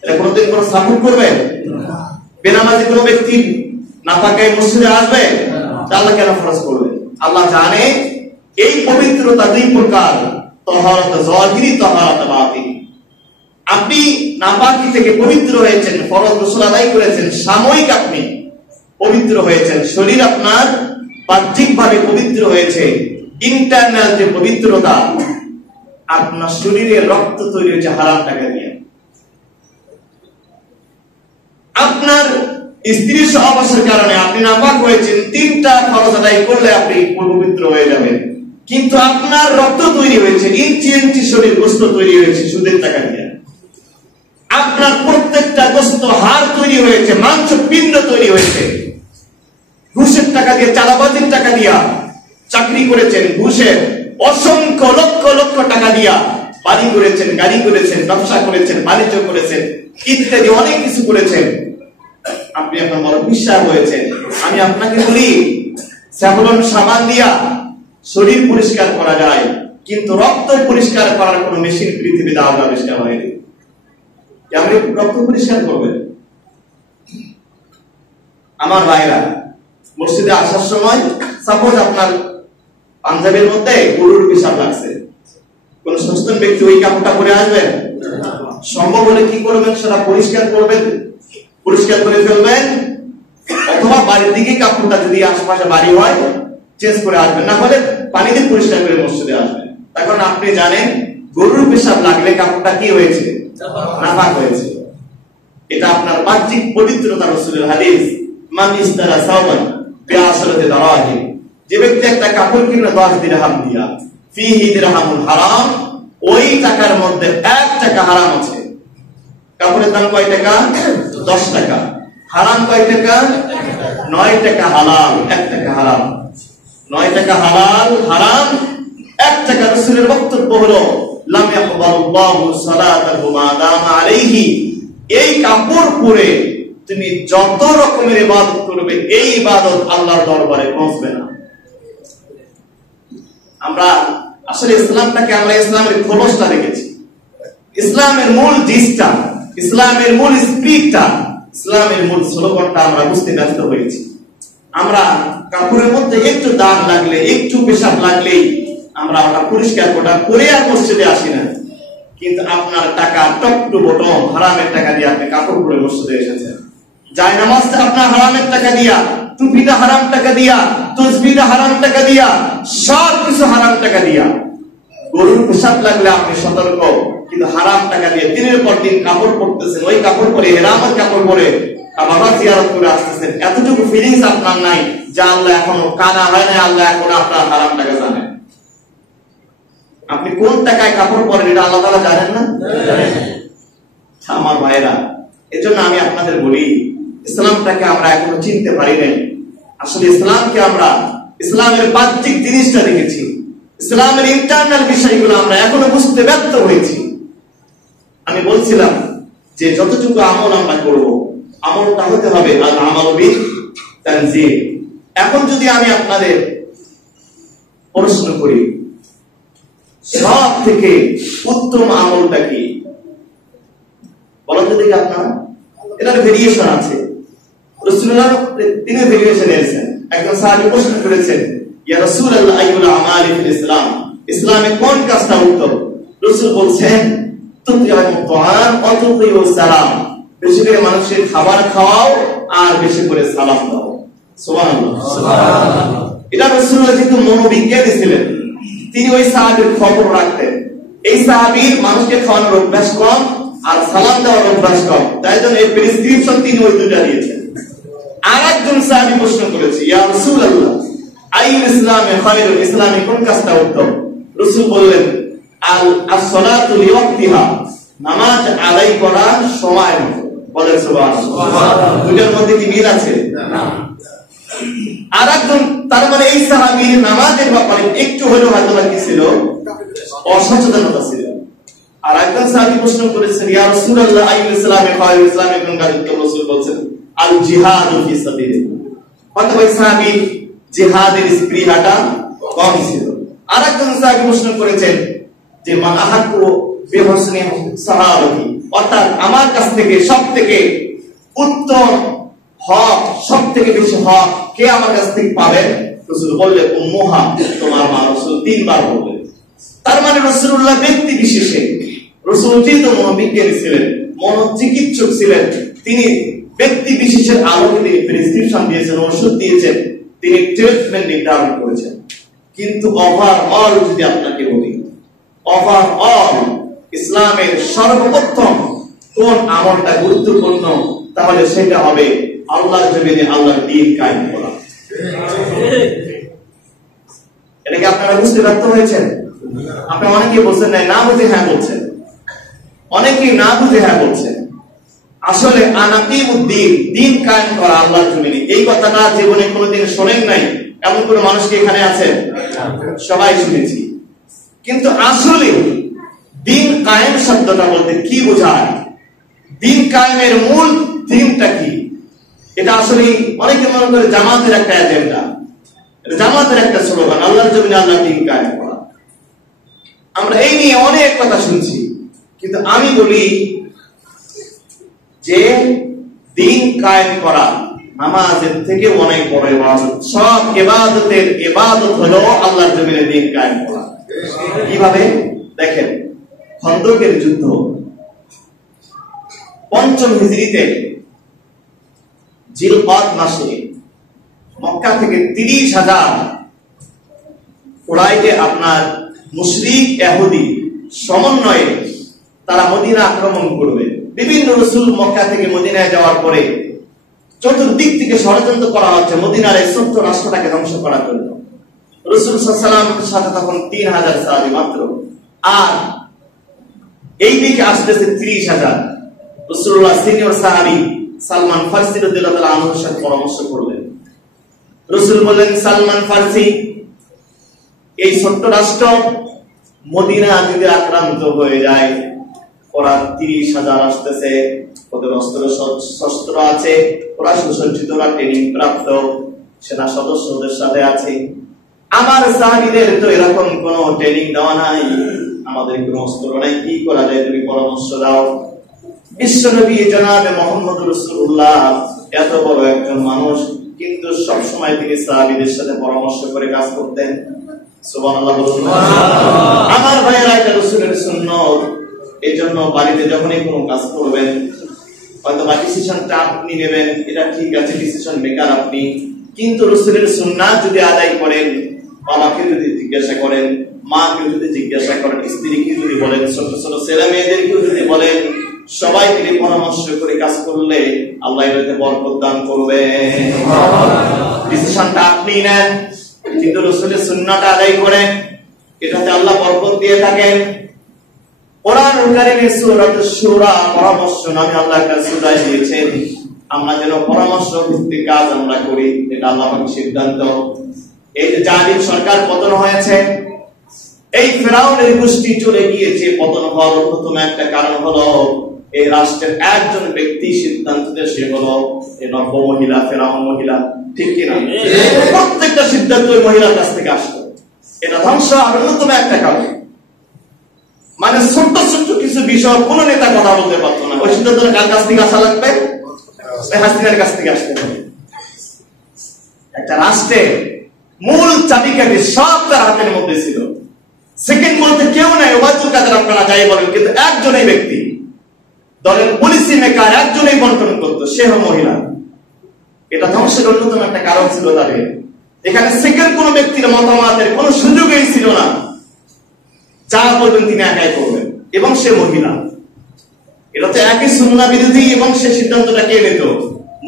এটা কোনোদিন কোনো সাপোর্ট করবে? বেনামাজি কোনো ব্যক্তি নাপাক গায়ে মসজিদে আসবে? আল্লাহ কেন ফরজ করবে? আল্লাহ জানে এই পবিত্রতা দুই প্রকার, তাহারাত যাহিরি, তাহারাত বাতিনি। আপনি নাপাকি থেকে পবিত্র হয়েছেন, ফরজ গোসল আদায় করেছেন, সাময়িক আপনি পবিত্র হয়েছেন, শরীর আপনার বাহ্যিকভাবে পবিত্র হয়েছে। ইন্টারনাল যে পবিত্রতা, আপনার শরীরে রক্ত তৈরি হয়েছে হারাম টাকা দিয়ে। আপনার স্ত্রী সহবাসের কারণে আপনি নাপাক হয়েছেন, 3টা ফরজ আদায় করলে আপনি পবিত্র হয়ে যাবেন। কিন্তু আপনার রক্ত তৈরি হয়েছে, ইঞ্চি ইঞ্চি শরীর গোস্ত তৈরি হয়েছে সুদের টাকা দিয়ে। আপনার প্রত্যেকটা গোস্ত হাড় তৈরি হয়েছে, মাংস পিণ্ড তৈরি হয়েছে ঘুষের টাকা দিয়ে, চাঁদাবাজির টাকা দিয়া চাকরি করেছেন, ঘুষের অসংখ্য লক্ষ লক্ষ টাকা দিয়া বাড়ি করেছেন, গাড়ি করেছেন, ব্যবসা করেছেন, বাণিজ্য করেছেন, ইত্যাদি অনেক কিছু করেছেন। আপনি আপনার বড় বিশ্বাস হয়েছে। আমি আপনাকে বলি, স্যাভলন সাবান দিয়া শরীর পরিষ্কার করা যায়, কিন্তু রক্ত পরিষ্কার করার কোন মেশিন পৃথিবীতে আবিষ্কার হয়নি। আপনি রক্ত পরিষ্কার করবেন? আমার ভাইরা, মসজিদে আসার সময় সাপোজ আপনার পাঞ্জাবের মধ্যে গরুর পেশাব লাগছে, কোন সচেতন ব্যক্তি ওই কাপড়টা পরে আসবেন? সম্ভব হলে কি করবেন? সেটা পরিষ্কার করবেন, পরিষ্কার করে ফেলবেন, অথবা বাড়ির দিকে কাপড়টা যদি আশেপাশে বাড়ি হয় চেঞ্জ করে আসবেন, না হলে পানি দিয়ে পরিষ্কার করে মসজিদে আসবেন। এখন আপনি জানেন গরুর পেশাব লাগলে কাপড়টা কি হয়েছে? নাপাক হয়েছে। এটা আপনার বাহ্যিক পবিত্রতা। রাসূলের হাদিস, মান ইস্তারা সাওবান বিআশরাতি দারাহিম, যে ব্যক্তি একটা কাপড় কিনে 10 দিরহাম দিয়া, ফিহি দিরহামুল হারাম, ওই টাকার মধ্যে 1 টাকা হারাম আছে। কাপড়ের দাম কয় টাকা? 10 টাকা। হারাম কয় টাকা? 9 টাকা হালাল, 1 টাকা হারাম। 9 টাকা হালাল, হারাম 1 টাকা। রাসূলের বক্তব্য হলো লাম ইয়াকবালুল্লাহু সালাতাহু মা দামা আলাইহি, এই কাপড় পরে তুমি যত রকমের ইবাদত করবে, এই ইবাদত আল্লাহর দরবারে পৌঁছবে না। আমরা আসলে ইসলামটাকে, আমরা ইসলামের খোলসটা রেখেছি, ইসলামের মূল ডিসটা, ইসলামের মূল স্পিরিটটা, ইসলামের মূল স্লোগানটা আমরা বুঝতে ব্যস্ত হয়েছি। আমরা কাপড়ের মধ্যে একটু দাগ লাগলে, একটু পেশাব লাগলেই আমরা ওটা পরিষ্কার করে আর মসজিদে আসি না। কিন্তু আপনার টাকা টপ টু বটম হারামের টাকা দিয়ে আপনি কাপড় পরে মসজিদে এসেছেন। জায়নামাজটা আপনার হারামের টাকা দিয়া, টুপিটা হারাম টাকা দিয়া, তসবিহটা হারাম টাকা দিয়া, সব কিছু হারাম টাকা দিয়া। গরুর পেশাব লাগলে আপনি সতর্ক, কিন্তু হারাম টাকা দিয়ে দিনের পর দিন কাপড় পরতেছেন, ওই কাপড় পরে, হেরামের কাপড় পরে বাবা জিয়ারত করে আসতেছেন। এতটুকু ফিলিংস আপনার নাই যে আল্লাহ এখনো কানা হয় না, আল্লাহ এখন আপনার হারাম টাকা জানেন। আপনি কোন টাকায় কাপড় পরেন এটা আল্লাহ তাআলা জানেন না? আমার ভাইরা, এজন্য আমি আপনাদের বলি, ইসলামটাকে আমরা এখনো চিনতে পারি নাই। আসলে ইসলামকে আমরা ইসলামের বাহ্যিক জিনিসটা দেখেছি, ইসলামের ইন্টারনাল বিষয়গুলো আমরা এখনো বুঝতে ব্যর্থ হয়েছি। আমি বলছিলাম যে যতটুকু আমল আমরা করব, আমলটা হতে হবে আল আমালু বিল তানজিল। এখন যদি আমি আপনাদের প্রশ্ন করি, সব থেকে উত্তম আমলটা কি বলতে দেখি আপনারা? এটার ভেরিয়েশন আছে, রাসূলুল্লাহ তিনি ভেরিয়েশন এনেছেন। একজন সাহাবী প্রশ্ন করেছেন, ইয়া রাসূলুল্লাহ আইয়ুল আমালি ফিল ইসলাম, ইসলামে কোন কাজটা উত্তম? রাসূল বলছেন তুতিউত তাআম ওয়া তুতিউস সালাম, বেশি করে মানুষের খাবার খাওয়াও আর বেশি করে সালাম দাও। সুবহানাল্লাহ, সুবহানাল্লাহ। এটা রাসূলুল্লাহ যেহেতু মনোবিজ্ঞানী ছিলেন, তিনি ওই সাহাবীর খবর রাখতেন। এই সাহাবীর মানুষকে খাওয়ানোর অভ্যাস কম আর সালাম দেওয়ার অভ্যাস কম, তাই জন্য এই প্রেসক্রিপশন তিনি ওই দুটো দিয়েছেন। আরেকজন সাহাবী প্রশ্ন করেছে, ইয়া রাসূলুল্লাহ আইয়ুল ইসলামে খায়রুল, ইসলামে কোন কাজটা উত্তম? রাসূল বললেন আস-সালাতু লিওয়াক্তিহা, নামাজ আদায় করা সময় মতো। বলেন সুবহানাল্লাহ। দুটোর মধ্যে কি মিল আছে? না। আরেকজন, তার মানে এই সাহাবীর নামাজের ব্যাপারে একটু হলেও হয়তো কি ছিল? অসচেতনতা ছিল। আর একজন সাহাবী প্রশ্ন করেছেন, ইয়া রাসূলুল্লাহ আইয়ুল ইসলামে খায়রুল, ইসলামে কোন কাজ উত্তম? রাসূল বলেছেন আল জিহাদু ফি সাবিলিল্লাহ। হয়তো ওই সাহাবী জিহাদের স্পৃহাটা কম ছিল। আরেকজন সাহাবী প্রশ্ন করেছেন যে মান আহাকু বিহসনি সাহাবী, অর্থাৎ আমার কাছ থেকে সবথেকে উত্তম হক, সবথেকে বেশি হক কে আমার কাছ থেকে পাবেন? রাসূল বললেন উম্মুহা, তোমার মা। রাসূল তিনবার বললেন। তার মানে রাসূলুল্লাহ ব্যক্তি বিশেষে, রাসূল যেহেতু মনোবিজ্ঞানী ছিলেন, মনোচিকিৎসক ছিলেন, তিনি ব্যক্তি বিশেষের আলোকে তিনি প্রেসক্রিপশন দিয়েছেন, ওষুধ দিয়েছেন, তিনি ট্রিটমেন্ট নির্ধারণ করেছেন। কিন্তু ওভারঅল যদি আপনাকে বলি, ওভারঅল ইসলামের সর্বপ্রথম কোন আমলটা গুরুত্বপূর্ণ, তাহলে সেটা হবে আল্লাহর জমিনে আল্লাহর দ্বীন কায়েম করা। এটা কি আপনারা বুঝতে ব্যর্থ হয়েছেন? আপনারা অনেকেই বলছেন না বুঝে হ্যাঁ বলছেন, অনেকেই না বুঝে হ্যাঁ বলছেন। আসলে আনাকিমুদ্দিন, দ্বীন কায়েম করা আল্লাহর জমিনে, এই কথাটা জীবনে কোনোদিন শোনেন নাই এমন কোন মানুষ কি এখানে আছেন? সবাই শুনেছি। কিন্তু আসলে দ্বীন কায়েম শব্দটা বলতে কি বোঝায়, দ্বীন কায়েমের মূল থিমটা কি, এটা আসলে অনেকে মনে করে জামাতের একটা এজেন্ডা, জামাতের একটা স্লোগান, আল্লাহর জমিনে আল্লাহর দ্বীন কায়েম করা। আমরা এই নিয়ে অনেক কথা শুনছি, কিন্তু আমি বলি যে দ্বীন কায়েম করা নামাজের থেকে অনেক বড় ইবাদত। সব ইবাদতের ইবাদত হলো আল্লাহর জমিনে দ্বীন কায়েম করা। কিভাবে? দেখেন, খন্দকের যুদ্ধ ৫ম হিজরিতে জিলকদ মাসে মক্কা থেকে ৩০,০০০ কুরাইশে আপনার মুশরিক ইহুদি সমন্বয়ে তারা মদিনা আক্রমণ করবে। বিভিন্ন রাসূল মক্কা থেকে মদিনায় যাওয়ার পরে চতুর্দিক থেকে ষড়যন্ত্র করা হচ্ছে মদিনার এই ছোট্ট রাষ্ট্রটাকে ধ্বংস করার জন্য। রাসূল সাল্লাল্লাহু আলাইহি ওয়াসাল্লামের সাথে তখন ৩০০০ সাহাবী মাত্র, আর এই দিকে আসতেছে ৩০,০০০। রাসূলুল্লাহ সিনিয়র সাহাবী সালমান ফারসি রাদিয়াল্লাহু তাআলা আনহুর সাথে পরামর্শ করলেন। রাসূল বললেন, সালমান ফারসি, এই ছোট্ট রাষ্ট্র মদিনা যদি আক্রান্ত হয়ে যায়, ওরা ৩০,০০০ আসতেছে, ওদের শস্ত্র আছে, ওরা সুসজ্জিত, ওরা ট্রেনিং প্রাপ্ত সেনা সদস্যদের সাথে আছে। আমার সাহাবীদের তো এরকম কোনো ট্রেনিং দেওয়া নাই, আমাদের কোনো অস্ত্র নাই, কি করা যায় তুমি পরামর্শ দাও। বিশ্বনবী জনাবে মুহাম্মদ রাসূলুল্লাহ এত বড় একজন মানুষ, কিন্তু সব সময় তিনি সাহাবীদের সাথে পরামর্শ করে কাজ করতেন। সুবহানাল্লাহ বলুন। আমার ভাইয়েরা, এটা রাসূলের সুন্নাত। এজন্য বাড়িতে যখনই কোনো কাজ করবেন, হয়তো বা ডিসিশনটা আপনি নেবেন, এটা ঠিক আছে, ডিসিশন মেকার আপনি, কিন্তু রাসূলের সুন্নাত যদি আদায় করেন, বাবাকে যদি জিজ্ঞাসা করেন, মাকে যদি জিজ্ঞাসা করেন, স্ত্রীকে যদি বলেন, ছোট ছোট ছেলে মেয়েদেরকেও যদি বলেন, সবাই মিলে পরামর্শ করে কাজ করলে আল্লাহ এটাতে বরকত দান করবেন। ডিসিশনটা আপনি নেন, কিন্তু রাসূলের সুন্নাহটা আদায় করেন, এটাতে আল্লাহ বরকত দিয়ে থাকেন। কোরআনুল কারীমে সূরাত শুরা পরামর্শ নামে আল্লাহ একটা সূরা দিয়েছেন, আমরা যেন পরামর্শ ভিত্তিক কাজ আমরা করি, এটা আল্লাহর সিদ্ধান্ত। এই যে জালিম সরকার পতন হয়েছে, এই ফেরাউনের গোষ্ঠী চলে গিয়েছে, পতন হওয়ার অন্যতম একটা কারণ হলো এই রাষ্ট্রের একজন ব্যক্তি সিদ্ধান্ত দিয়ে, সে হলো এই নব্য মহিলা, ফেরাউন মহিলা, ঠিক কিনা? প্রত্যেকটা সিদ্ধান্ত ওই মহিলার কাছ থেকে আসতো। এটা ধ্বংস আর অন্যতম একটা কারণ। মানে ছোট্ট ছোট্ট কিছু বিষয় কোন নেতা কথা বলতে পারতো না, ওই সিদ্ধান্ত কার কাছ থেকে আসা লাগবে? হাসিনার কাছ থেকে আসতে হবে। একটা রাষ্ট্রের মূল চাবিকাঠি সব তার হাতের মধ্যে ছিল। সেকেন্ড বলতে কেউ নাই, ওবায়দুল কাদের আপনারা যাই বলেন, কিন্তু একজনই ব্যক্তি, দলের পলিসি মেকার একজনই বন্টন করতো, সে হল মহিলা। এটা ধ্বংসের অন্যতম একটা কারণ ছিল তাদের। এখানে সেকেন্ড কোন ব্যক্তির মতামতের কোন সুযোগই ছিল না, যা বলবেন তিনি একাই করবেন, এবং সে মহিলা। এটা তো একই সুন্নাহ বিরোধী, এবং সে সিদ্ধান্তটা কে নিত?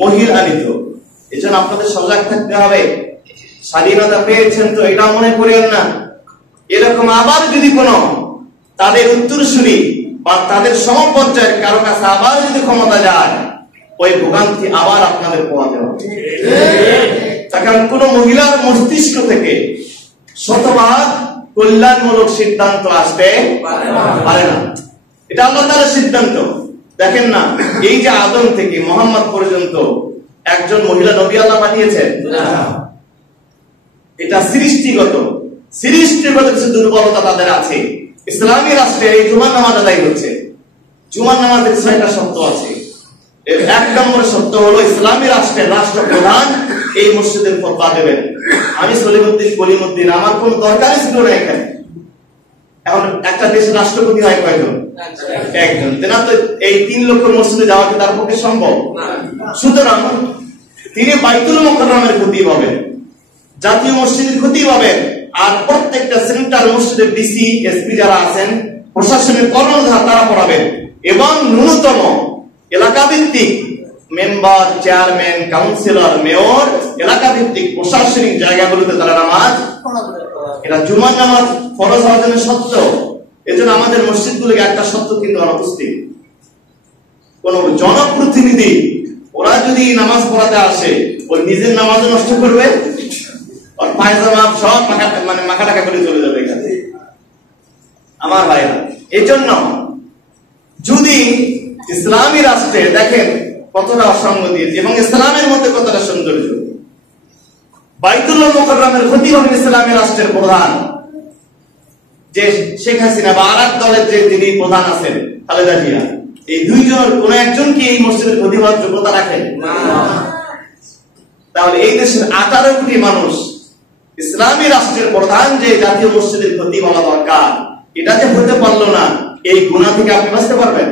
মহিলা নিত। এই জন্য আপনাদের সজাগ থাকতে হবে। স্বাধীনতা পেয়েছেন তো এটা মনে করেন না, এরকম আবার যদি কোন তাদের উত্তরসূরি বা তাদের সমপর্যায়ের কারো কাছে আবার যদি ক্ষমতা যায়, ওই ভোগান্তি আবার আপনাদের পোহাতে হবে। কারণ কোন মহিলার মস্তিষ্ক থেকে শতভাগ কল্যাণমূলক সিদ্ধান্ত আসতে পারে না। এটা আল্লাহ তাআলার সিদ্ধান্ত। দেখেন না, এই যে আদম থেকে মুহাম্মদ পর্যন্ত একজন মহিলা নবী আল্লাহ পাঠিয়েছেন, এটা সৃষ্টিগত কিছু দুর্বলতা তাদের আছে। ইসলামী রাষ্ট্রে এই জুমার নামাজ আদায় হচ্ছে, জুমার নামাজের 6টা শর্ত আছে। এর 1 নম্বর শর্ত হলো ইসলামী রাষ্ট্রের রাষ্ট্রপ্রধান এই মসজিদের ফতোয়া দেবেন। আমি কলিমুদ্দিন, আমার কোন দরকারই ছিল না এখানে। এখন একটা দেশের রাষ্ট্রপতি হয় কয়জন? একজন। তেনা তো এই 3 লক্ষ মসজিদে যাওয়া কি তার পক্ষে সম্ভব? সুতরাং তিনি বাইতুল মুকাররমের খতিব হবেন, জাতীয় মসজিদের খতিব হবেন, আর প্রত্যেকটা সেন্ট্রাল মসজিদের ডিসি, এসপি যারা আছেন, প্রশাসনের কর্মধার তারা পড়াবেন, এবং ন্যূনতম এলাকা ভিত্তিক মেম্বার, চেয়ারম্যান, কাউন্সিলর, মেয়র, এলাকা ভিত্তিক প্রশাসনিক জায়গাগুলোতে তারা নামাজ পড়াবে। এটা জুমার নামাজ ফরজ হওয়ার জন্য শর্ত। এজন্য আমাদের মসজিদগুলোকে একটা শর্ত কিন্তু অনুপস্থিত। কোন জনপ্রতিনিধি ওরা যদি নামাজ পড়াতে আসে, ওর নিজের নামাজ নষ্ট করবে, আর পায়জামা সব মাখা টাকা করে চলে যাবে এখানে। আমার ভাইরা, এই জন্য যদি ইসলামী রাষ্ট্রে দেখেন কতটা অসঙ্গতি এবং ইসলামের মধ্যে কতটা সৌন্দর্য। বাইতুল মুকাররমের খতিব হবেন ইসলামী রাষ্ট্রের প্রধান, যে শেখ হাসিনা বা আরেক দলের যে যিনি প্রধান আছেন খালেদা জিয়া, এই দুইজনের কোন একজন কি এই মসজিদের খতিব হওয়ার যোগ্যতা রাখেন? তাহলে এই দেশের 18 কোটি মানুষ ইসলামী রাষ্ট্রের প্রধান যে জাতীয় মসজিদের খতিব হওয়া দরকার, এটা যে হতে পারলো না, এই গুনাহ থেকে আপনি বাঁচতে পারবেন?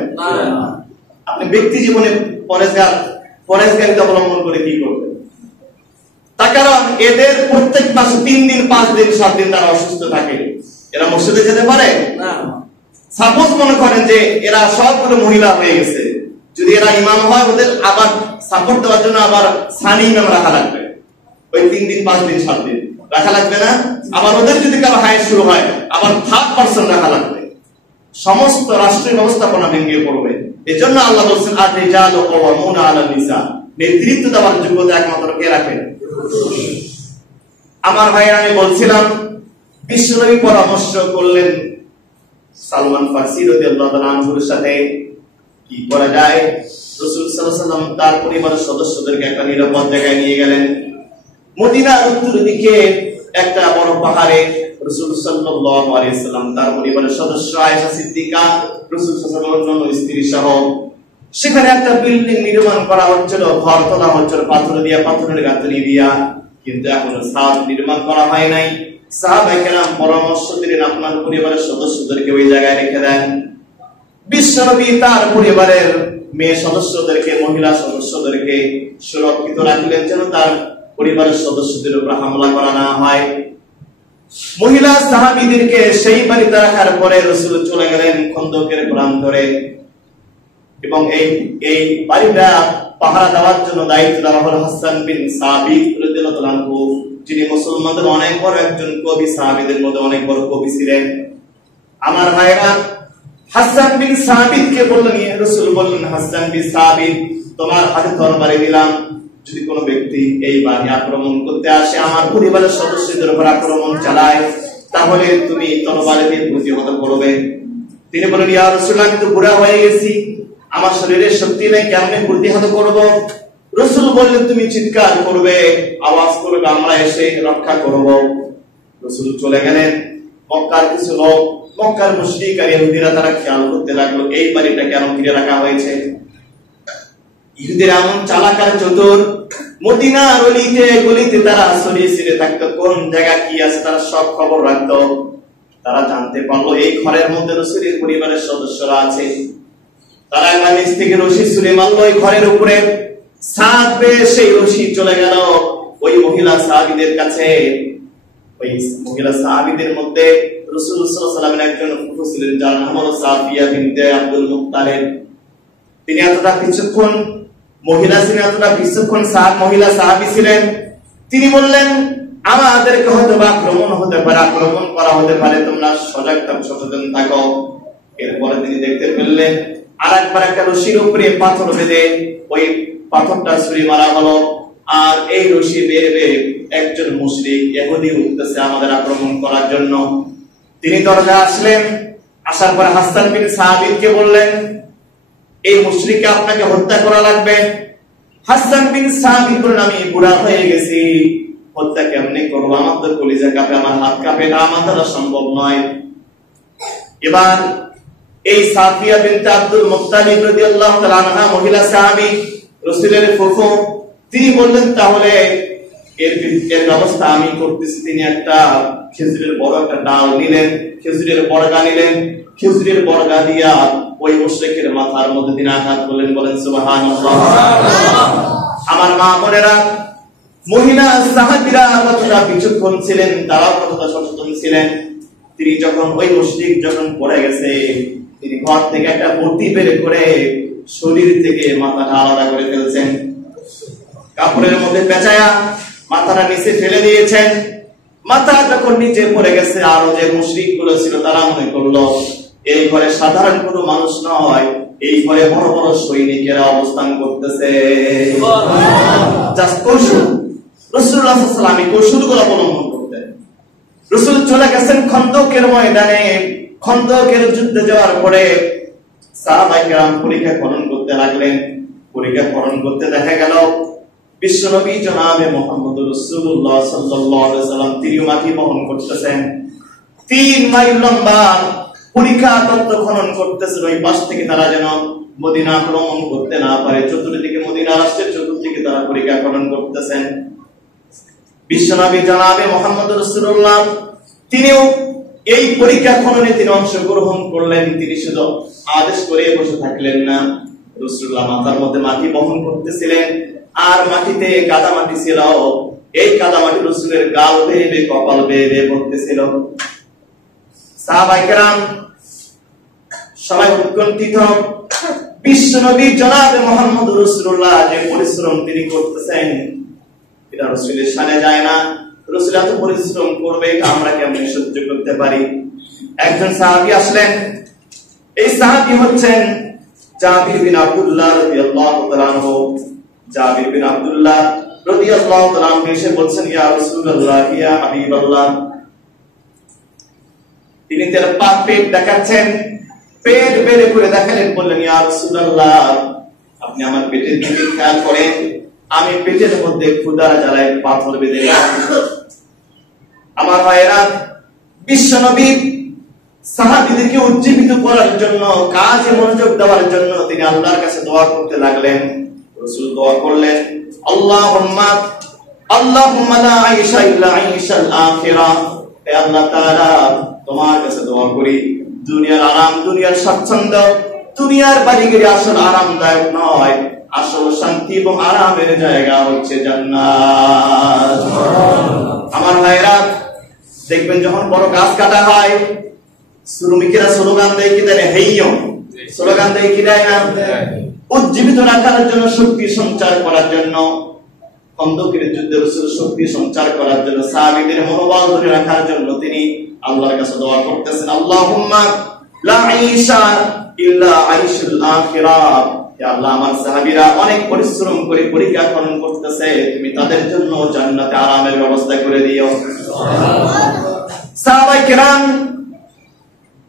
আপনি ব্যক্তি জীবনে পরেশগারিতা অবলম্বন করে কি করবেন? তার কারণ এদের প্রত্যেক মাসে 3 দিন, 5 দিন, 7 দিন তারা অসুস্থ থাকে। এরা মসজিদে যেতে পারে না। সাপোজ মনে করেন যে এরা সবগুলো মহিলা হয়ে গেছে, যদি এরা ইমাম হয়, ওদের আবার সাপোর্ট দেওয়ার জন্য আবার সানি ইমাম রাখা লাগবে। ওই 3 দিন, 5 দিন, 7 দিন রাখা লাগবে না? আবার ওদের যদি কারো হায়ার শুরু হয়, আবার 3rd পারসন রাখা লাগবে। সমস্ত রাষ্ট্রীয় ব্যবস্থাপনা ভেঙে পড়বে। এজন্য আল্লাহ বলছেন, আর-রিজালু কাওয়ামুনা আলান নিসা, নেতৃত্ব দেওয়ার যোগ্যতা একমাত্র কে রাখেন? আমার ভাইরা, আমি বলছিলাম বিশ্বনবী পরামর্শ করলেন সালমান ফারসি রাদিয়াল্লাহু তাআলা আনহুর সাথে কি করা যায়। রাসূল সাল্লাল্লাহু আলাইহি ওয়াসাল্লাম তার পরিবারের সদস্যদেরকে একটা নিরাপদ জায়গায় নিয়ে গেলেন। মদিনার উত্তর দিকে একটা বড় পাহাড়ে রাসূল সাল্লাল্লাহু আলাইহি ওয়াসাল্লাম তার পরিবারের সদস্য আয়েশা সিদ্দিকা, রাসূল সাল্লাল্লাহু আলাইহি ওয়াসাল্লামের স্ত্রী সহ সেখানে একটা বিল্ডিং নির্মাণ করা হচ্ছিল, ঘর তোলা হচ্ছিল পাথর দিয়া, পাথরের গাঁথনি দিয়া, কিন্তু এখনো ছাদ নির্মাণ করা হয় নাই। সাহাবায়ে কেরাম পরামর্শ দিলেন, আপনার পরিবারের সদস্যদেরকে ওই জায়গায় রেখে দেন। বিশ্বনবী তার পরিবারের মেয়ে সদস্যদেরকে, মহিলা সদস্যদেরকে সুরক্ষিত রাখলেন, যেন তার পরিবারের সদস্যদের উপর হামলা করা না হয়। মহিলা সাহাবীদেরকে সেই বাড়িতে রাখার পরে রাসূল চলে গেলেন খন্দকের প্রান্তরে, এবং এই বাড়িটা পাহারা দেওয়ার জন্য দায়িত্ব দেওয়া হলো হাসান বিন সাবিত রাদিয়াল্লাহু আনহু, যিনি মুসলমানদের অনেক বড় একজন কবি, সাহাবীদের মধ্যে অনেক বড় কবি ছিলেন। আমার ভাইরা, হাসান বিন সাবিতকে বললেন, ইয়া রাসূল, বললেন হাসান বিন সাবিত, তোমার হাতে তরবারি দিলাম, যদি কোনো ব্যক্তি এই বাড়ি আক্রমণ করতে আসে, আমার পরিবারের সদস্যদের উপর আক্রমণ চালায়, তাহলে তুমি তরবারি দিয়ে প্রতিহত করবে। তিনি বলেন, ইয়া রাসূলুল্লাহ, আমি তো বুড়া হয়ে গেছি, আমার শরীরে শক্তি নেই, কেমনে প্রতিহত করব? রাসূল বললেন, তুমি চিৎকার করবে, আওয়াজ করবে, আমরা এসে রক্ষা করব। রাসূল চলে গেলেন। মক্কার কিছু লোক, মক্কার মুশরিক আর ইহুদিরা তারা খেয়াল করতে লাগলো এই বাড়িটা কেন ঘিরে রাখা হয়েছে। ইহুদিরা এমন চালাক আর চতুর, মদিনার অলিতে গলিতে তারা ছড়িয়ে ছিটিয়ে থাকতো, কোন জায়গা কি আছে তারা সব খবর রাখতো। তারা জানতে পারলো এই ঘরের মধ্যে রাসূলের পরিবারের সদস্যরা আছে। তারা একবার নিচ থেকে রশি ছুঁড়ে মারলো ওই ঘরের উপরে। সাদ বেয়ে সেই রশি চলে গেল ওই মহিলা সাহাবীদের কাছে। ওই মহিলা সাহাবীদের মধ্যে রাসূল সাল্লাল্লাহু আলাইহি ওয়াসাল্লামের একজন ফুফু ছিলেন, যার নাম হলো সাফিয়া বিনতে আব্দুল মুত্তালিব। তিনি এতটা বিচক্ষণ মহিলা ছিলেন, এতটা বিচক্ষণ মহিলা সাহাবী ছিলেন। তিনি বললেন, আমাদেরকে হয়তো আক্রমণ হতে পারে, আক্রমণ করা হতে পারে, তোমরা সজাগ থাকো, সচেতন থাকো। এরপরে তিনি দেখতে পেলেন আর একবার একটা রশির উপরে পাথর বেঁধে ওই পাথরটা ছুরি মারা হলো, আর এই রশি বেয়ে বেয়ে একজন মুশরিক ইহুদি উঠতেছে আমাদের আক্রমণ করার জন্য। তিনি দরজায় আসলেন। আসার পর হাসান বিন সাবিতকে বললেন, এই মুশরিককে আপনাকে হত্যা করা লাগবে। হাসান বিন সাবিত বললেন, আমি বুড়া হয়ে গেছি, হত্যা কেমনে করবো? আমার তো কলিজা কাঁপে, আমার হাত কাঁপে, এটা আমার দ্বারা সম্ভব নয়। এবার এই সাফিয়া বিনতে আব্দুল মুত্তালিব রাদিয়াল্লাহু তাআলা আনহা, মহিলা সাহাবী, রাসূলের ফুফু, তিনি বললেন, তাহলে এর ব্যবস্থা আমি করতেছি। তিনি একটা খেজুরের বড় একটা ডাল নিলেন, খেজুরের বড়গা নিলেন, খেজুরের বড়গা দিয়া ওই মুশরিকের মাথার মধ্যে তিনি আঘাত করলেন। বলেন সুবহানাল্লাহ। আমার মা বোনেরা, মহিলা সাহাবীরা কতটা বিচক্ষণ ছিলেন, তারাও কতটা সচেতন ছিলেন। তিনি যখন ওই মুশরিক যখন পড়ে গেছে, তিনি ঘর থেকে একটা বটি বের করে শরীর থেকে মাথাটা আলাদা করে ফেলছেন, কাপড়ের মধ্যে পেঁচায়া মাথাটা নিচে ফেলে দিয়েছেন। মাথা যখন নিচে পড়ে গেছে, আরো যে মুশরিক গুলো ছিল তারা মনে করলো এই ঘরে সাধারণ কোনো মানুষ নয়, এই ঘরে বড় বড় সৈনিকেরা অবস্থান করতেছে। জাস্ট কৌশল, রাসূলুল্লাহ সাল্লাল্লাহু আলাইহি ওয়াসাল্লাম এই কৌশলগুলো অবলম্বন করতেন। রাসূল চলে গেছেন খন্দকের ময়দানে। খন্দকের যুদ্ধে যাওয়ার পরে সাহাবায়ে কেরাম পরীক্ষা খনন করতে লাগলেন। পরীক্ষা খনন করতে দেখা গেল বিশ্বনবী জনাবে মুহাম্মদুর রাসূলুল্লাহ সাল্লাল্লাহু আলাইহি ওয়াসাল্লাম তিনি মাটি বহন করতেছেন। 3 মাইল লম্বা পরীক্ষা তত্ত্ব খনন করতেছেন। ওই পাশ থেকে তারা যেন মদিনা আক্রমণ করতে না পারে, চতুর্দিকে মদিনা রাষ্ট্রের চতুর্দিকে তারা পরীক্ষা খনন করতেছেন। বিশ্বনবী জনাবে মুহাম্মদুর রাসূলুল্লাহ তিনিও এই পরীক্ষা খননে তিনি অংশগ্রহণ করলেন। তিনি শুধু আদেশ করে বসে থাকলেন না, রাসূলুল্লাহ মাথার মধ্যে মাটি বহন করতেছিলেন, আর মাটিতে কাদা মাটি ছিল। এই কাদা মাটি রাসূলের গাল বেয়ে বেয়ে কপাল বেয়ে বেয়ে পড়তেছিল। সাহাবায়ে কেরাম সবাই উৎকণ্ঠিত। বিশ্বনবী জনাবে মুহাম্মদুর রাসূলুল্লাহ যে পরিশ্রম তিনি করতেছেন, এটা রাসূলের শানে যায় না। রাসূল এত পরিশ্রম করবে, এটা আমরা কেমনে সহ্য করতে পারি? একজন সাহাবী আসলেন। এই সাহাবী হচ্ছেন জাবির বিন আব্দুল্লাহ রাদিয়াল্লাহু তাআলা আনহু। জাবির বিন আব্দুল্লাহ রাদিয়াল্লাহু তাআলা আনহু এসে বলছেন, ইয়া রাসূলুল্লাহ, ইয়া হাবিবাল্লাহ। তিনি তার পেট দেখাচ্ছেন, পেট বের করে দেখালেন, বললেন, ইয়া রাসূলুল্লাহ, আপনি আমার পেটের দিকে খেয়াল করেন, আমি পেটের মধ্যে ক্ষুধার জ্বালায় পাথর বেঁধে রেখেছি। আমার ভাইয়েরা, বিশ্বনবী সাহাবীদেরকে উজ্জীবিত করার জন্য, কাজে মনোযোগ দেওয়ার জন্য তিনি আল্লাহর কাছে দোয়া করতে লাগলেন। রাসূল দোয়া করলেন, আল্লাহুম্মা লা আইশা ইল্লা আইশাল আখিরাহ। হে আল্লাহ তাআলা, তোমার কাছে দোয়া করি, দুনিয়ার আরাম, দুনিয়ার স্বাচ্ছন্দ্য, দুনিয়ার বাড়িঘরে আসল আরামদায়ক নয়, আসল শান্তি এবং আরামের জায়গা হচ্ছে জান্নাত। আমার ভাইরা, দেখবেন যখন বড় গাছ কাটা হয়, শ্রমিকেরা স্লোগান দেয় কি দেয়? হেইয়ো স্লোগান দেয় কি দেয় না? উজ্জীবিত রাখার জন্য, শক্তি সঞ্চার করার জন্য। খন্দকের যুদ্ধে রাসূল শক্তি সঞ্চার করার জন্য, সাহাবীদের মনোবল ধরে রাখার জন্য তিনি আল্লাহর কাছে দোয়া করতেছেন, আল্লাহুম্মা লা ঈশা ইল্লা আইশুল আখিরাহ। ইয়া আল্লাহ, আমার সাহাবীরা অনেক পরিশ্রম করে পরীক্ষা খনন করতেছে, তুমি তাদের জন্য জান্নাতে আরামের ব্যবস্থা করে দিও। সাহাবায়ে কেরাম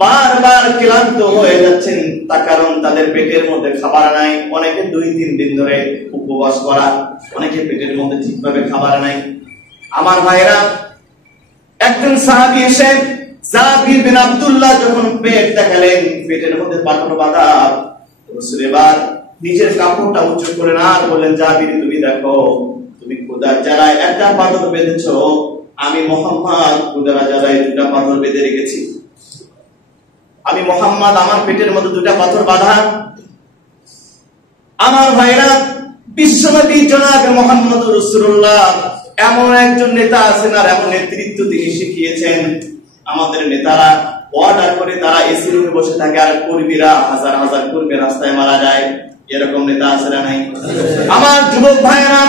বারবার ক্লান্ত হয়ে যাচ্ছেন, তার কারণ তাদের পেটের মধ্যে খাবার নাই। অনেকে 2-3 দিন ধরে উপবাস করা, অনেকে পেটের মধ্যে ঠিকভাবে খাবার নাই। আমার ভাইরা, একজন সাহাবী এসে জাবির বিন আব্দুল্লাহ যখন পেট দেখালেন, পেটের মধ্যে পাথর বাঁধা, রাসূল এবার নিজের কাপড়টা উঁচু করে না বললেন, জাবির তুমি দেখো, তুমি খোদার জ্বালায় একটা পাথর বেঁধেছো, আমি মুহাম্মদ খোদার জ্বালায় 2টা পাথর বেঁধে রেখেছি। আমি মুহাম্মদ, আমার পেটের মধ্যে 2টা পাথর বাঁধা। আমার ভাইরা, বিশ্বনবী জনাবে মুহাম্মদুর রাসূলুল্লাহ এমন একজন নেতা আছেন, আর এমন নেতৃত্ব তিনি শিখিয়েছেন। আমাদের নেতারা অর্ডার করে তারা এসি রুমে বসে থাকে, আর কর্মীরা হাজার হাজার কর্মী রাস্তায় মারা যায়। এরকম নেতা আছে না নাই? আমার যুবক ভাইরা,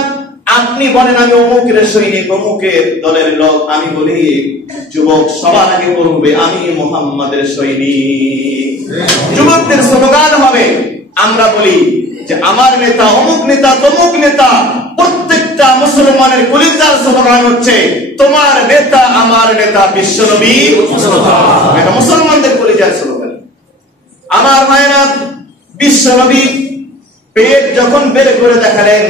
আপনি বলেন আমি অমুকের সৈনিক, অমুকের দলের লোক, আমি বলি যুবক সবার আগে বলবে আমি মুহাম্মাদের সৈনিক। যুবকদের স্লোগান হবে, আমরা বলি যে আমার নেতা অমুক নেতা তমুক নেতা। প্রত্যেকটা মুসলমানের কলিজার স্লোগান হচ্ছে তোমার নেতা আমার নেতা বিশ্বনবী মুস্তাফা। এটা মুসলমানদের কলিজার স্লোগান। আমার ভাইরা, বিশ্বনবী পেট যখন বের করে দেখালেন,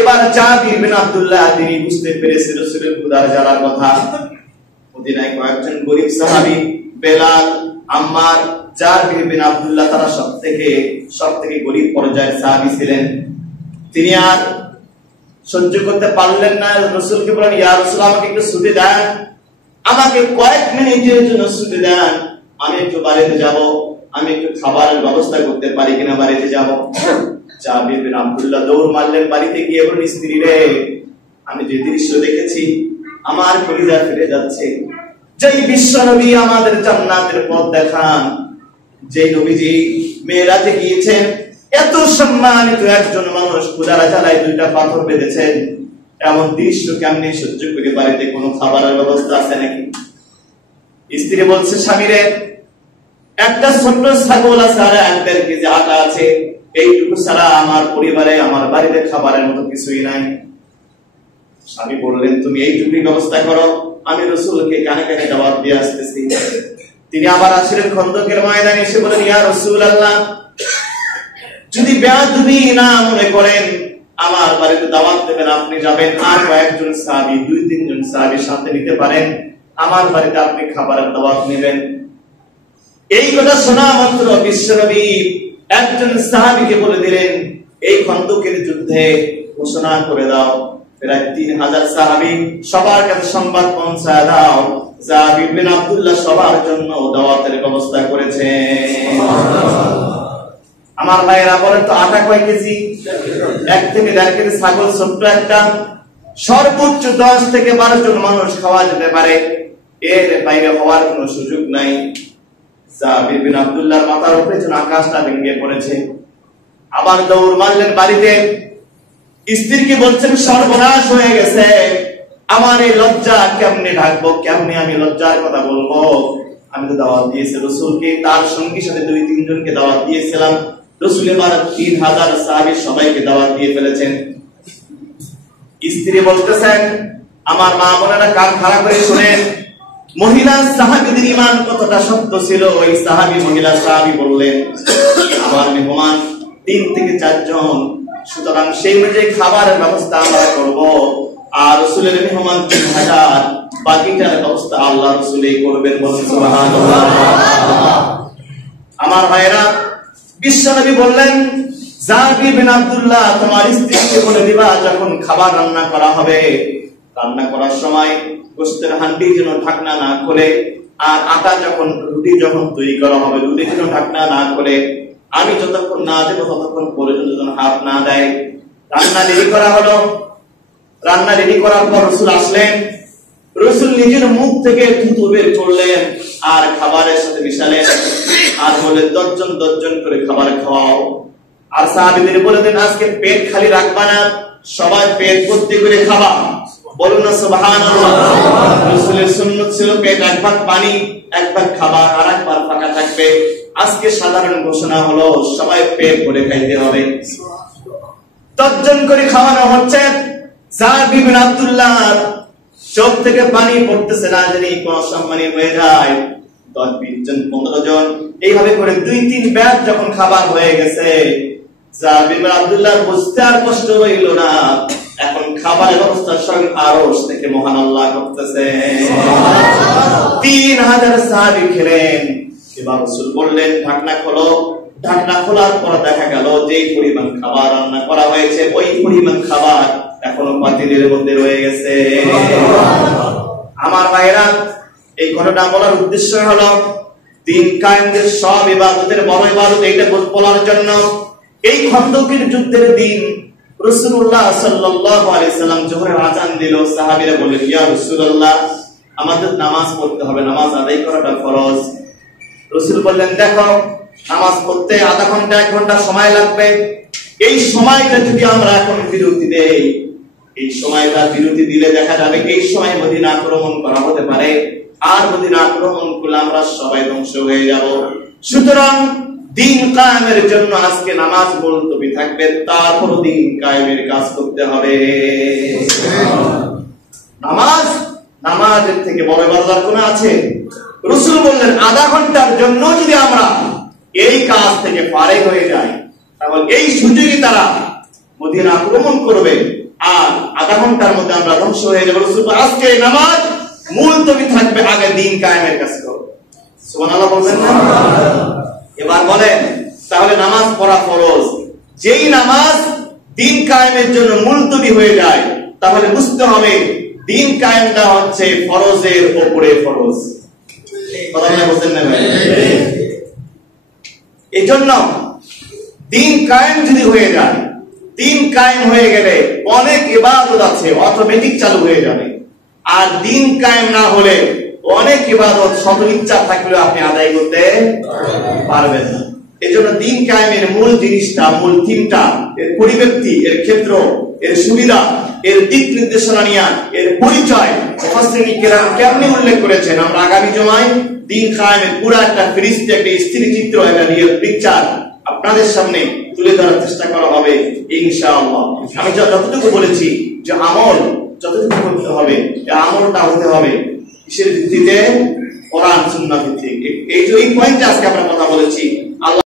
এবার জাবির বিন আব্দুল্লাহ তিনি বুঝতে পেরেছেন রাসূলের খোদার জ্বালার কথা। মদিনায় কয়েকজন গরীব সাহাবী বেলাল, আম্মার, জাবির বিন আব্দুল্লাহ তারা সবথেকে গরীব পর্যায়ের সাহাবী ছিলেন। তিনি আর সহ্য করতে পারলেন না, রাসূলকে বলেন, ইয়া রাসূল আমাকে একটু ছুটি দেন, আমাকে কয়েক মিনিটের জন্য ছুটি দেন, আমি একটু বাড়িতে যাব, আমি একটু খাবারের ব্যবস্থা করতে পারি কিনা, বাড়িতে যাব। জাবির বিন আব্দুল্লাহ দৌড় মারলেন, বাড়িতে গিয়ে বলেন, স্ত্রী রে, আমি যে দৃশ্য দেখেছি আমার কলিজা ফেটে যাচ্ছে। যেই বিশ্ব নবী আমাদের জান্নাতের পথ দেখান, যে নবীজি মেরাজে গিয়েছেন, এত সম্মানিত একজন মানুষ খোদার জ্বালায় 2টা পাথর বেঁধেছেন, এমন দৃশ্য কেমনে সহ্য করে বাড়িতে কোনো খাবারের ব্যবস্থা আছে নাকি? স্ত্রী বলছে, স্বামী রে, একটা ছোট্ট ছাগল আছে আর 1.5 কেজি আটা আছে, এইটুকু ছাড়া আমার পরিবারে আমার বাড়িতে খাবারের মতো কিছুই নাই। স্বামী বললেন, তুমি এইটুকুই ব্যবস্থা করো, আমি রাসূলকে কানে কানে দাওয়াত দিয়ে আসতেছি। তিনি আবার আসলেন খন্দকের ময়দানে এসে বলেন, ইয়া রাসূলুল্লাহ, যদি বেয়াদবি না মনে করেন আমার বাড়িতে দাওয়াত দেবেন, আপনি যাবেন, আর কয়েকজন সাহাবী 2-3 জন সাহাবীর সাথে নিতে পারেন, আমার বাড়িতে আপনি খাবারের দাওয়াত নেবেন। এই কথা শোনা মাত্র বিশ্বনবী একজন সাহাবীকে বলে দিলেন, এই খন্দকের যুদ্ধে ঘোষণা করে দাও, প্রায় 3000 সাহাবী সবার কাছে সংবাদ পৌঁছায় দাও, জাবির বিন আব্দুল্লাহ সবার জন্য দাওয়াতের ব্যবস্থা করেছে। আমার ভাইরা বলেন তো, আটা কয় কেজি? 1 থেকে 1.5 কেজি ছাগল ছোট্ট একটা, সর্বোচ্চ 10 থেকে 12 জন মানুষ খাওয়া যেতে পারে, এর বাইরে হওয়ার কোনো সুযোগ নাই। জাবির বিন আব্দুল্লাহর মাথার উপরে যেন আকাশটা ভেঙে পড়েছে। আবার দৌড় মারলেন বাড়িতে, স্ত্রীকে বলছেন, সর্বনাশ হয়ে গেছে, আমার এই লজ্জা কেমনে ঢাকবো, কেমনে আমি লজ্জার কথা বলবো? আমি তো দাওয়াত দিয়েছি রাসূলকে, তার সঙ্গী সাথে 2-3 জনকে দাওয়াত দিয়েছিলাম, রাসূল এবার 3000 সাহাবী সবাইকে দাওয়াত দিয়ে ফেলেছেন। স্ত্রী বলতেছেন, আমার মা বোনেরা কান খাড়া করে শুনেন, মহিলা সাহাবীদের ঈমান কতটা শক্ত ছিল। ওই মহিলা সাহাবী বললেন, আমার মেহমান 3 থেকে 4 জন, সুতরাং সেই অনুযায়ী খাবারের ব্যবস্থা আমরা করব, আর রাসূলের মেহমান 3000, বাকিটার ব্যবস্থা আল্লাহ রাসূলই করবেন। বলেন সুবহানাল্লাহ। আমার ভাইরা, বিশ্বনবী বললেন, জাবির বিন আব্দুল্লাহ তোমার স্ত্রীকে বলে দিবা, যখন খাবার রান্না করা হবে, রান্না করার সময় গোশতের হান্ডি যেন ঢাকনা না খোলে, আর আটা যখন রুটি যখন তৈরি করা হবে, রুটি যেন ঢাকনা না খোলে, আমি যতক্ষণ না দেব ততক্ষণ পর্যন্ত যেন হাত না দেয়। রান্না রেডি করা হলো। রান্না রেডি করার পর রাসূল আসলেন, রাসূল নিজের মুখ থেকে থুতু বের করলেন আর খাবারের সাথে মিশালেন, আর বললেন 10 জন করে খাবার খাওয়াও। আর সাহাবীদের বলে দেন, আজকে পেট খালি রাখবা না, সবাই পেট ভর্তি করে খাবা। বলুন না সুবহানাল্লাহ। রাসূলের সুন্নাত ছিল পেট 1 ভাগ পানি এক ভাগ খাবার আর এক ভাগ ফাঁকা থাকবে। আজকে সাধারণ ঘোষণা হলো সবাই পেট ভরে খাইতে হবে। তর্জন করে খাওয়ানো হচ্ছে। জার বিন আব্দুল্লাহ চোখ থেকে পানি পড়তেছে না জানি কোন সম্মানী হয়ে যায়। 10-20 জন 15 জন এইভাবে করে 2-3 ব্যাচ যখন খাবার হয়ে গেছে, জার বিন আব্দুল্লাহ বুঝতে আর কষ্ট রইল না। এখন খাবারের ব্যবস্থা স্বয়ং আরশ থেকে মহান আল্লাহ করতেছে। 3000 সাহাবী খেলেন। এবার রাসূল বললেন ঢাকনা খোলো। ঢাকনা খোলার পর দেখা গেল যে পরিমাণ খাবার রান্না করা হয়েছে ওই পরিমাণ খাবার এখনো পাতিলের মধ্যে রয়ে গেছে। আমার ভাইরা, এই ঘটনা বলার উদ্দেশ্য হলো দিন কায়েমের সব ইবাদতের বড় ইবাদত এইটা বলার জন্য। এই খন্দকের যুদ্ধের দিন রাসূলুল্লাহ সাল্লাল্লাহু আলাইহি সাল্লাম যোহরের আযান দিল। সাহাবীরা বললেন, ইয়া রাসূলুল্লাহ, আমাদের নামাজ পড়তে হবে, নামাজ আদায় করাটা ফরজ। রাসূল বললেন, দেখো নামাজ পড়তে আধা ঘন্টা 1 ঘন্টা সময় লাগবে। এই সময়টা যদি আমরা এখন বিরতি দেই, এই সময়টা বিরতি দিলে দেখা যাবে এই সময় মদিনা আক্রমণ করা হতে পারে। আর মদিনা আক্রমণ করলে আমরা সবাই ধ্বংস হয়ে যাব। সুতরাং দিন কায়েমের জন্য আজকে নামাজ মুলতবি থাকবে, তারপর দিন কায়েমের কাজ করতে হবে। নামাজের থেকে বড় ইবাদত কোন আছে? রাসূল বললেন আধা ঘন্টার জন্য যদি আমরা এই কাজ থেকে পারে হয়ে যাই, তাহলে এই সুযোগই তারা মদিনা আক্রমণ করবে আর আধা ঘন্টার মধ্যে আমরা ধ্বংস হয়ে যাব। রাসূল আজকে নামাজ মুলতবি থাকবে, আগে দিন কায়েমের কাজ করব। সুবহানাল্লাহ বলবেন না? এবার বলেন তাহলে নামাজ পড়া ফরজ। যেই নামাজ দিন কায়েমের জন্য মুলতবি হয়ে যায় তাহলে বুঝতে হবে দিন কায়েমটা হচ্ছে ফরজের উপরে ফরজ। কথা বলছেন না ভাই? এই জন্য দিন কায়েম যদি হয়ে যায়, দিন কায়েম হয়ে গেলে অনেক ইবাদত আছে অটোমেটিক চালু হয়ে যাবে। আর দিন কায়েম না হলে অনেক ইবাদত শত ইচ্ছা থাকলেও আপনি আদায় করতে পারবেন না। এজন্য দিন কায়েমের মূল জিনিসটা, মূল থিমটা, এর পরিব্যক্তি, এর ক্ষেত্র, এর সুবিধা, এর দিক নির্দেশনা নিয়ে এর পরিচয় মুফাসসিরিন কিরাম কেমনে উল্লেখ করেছেন। আমরা আগামী জমায় দিন কায়েমের পুরো একটা ফিরিস্তি, একটা স্থির চিত্র, একটা রিয়েল পিকচার আপনাদের সামনে তুলে ধরার চেষ্টা করা হবে ইনশাআল্লাহ। আমি যতটুকু বলেছি যে আমল যতটুকু করতে হবে, এই আমলটা হতে হবে কিসের ভিত্তিতে? কোরআন সুন্নাহ ভিত্তিক। এই যে এই পয়েন্টে আজকে আমরা কথা বলেছি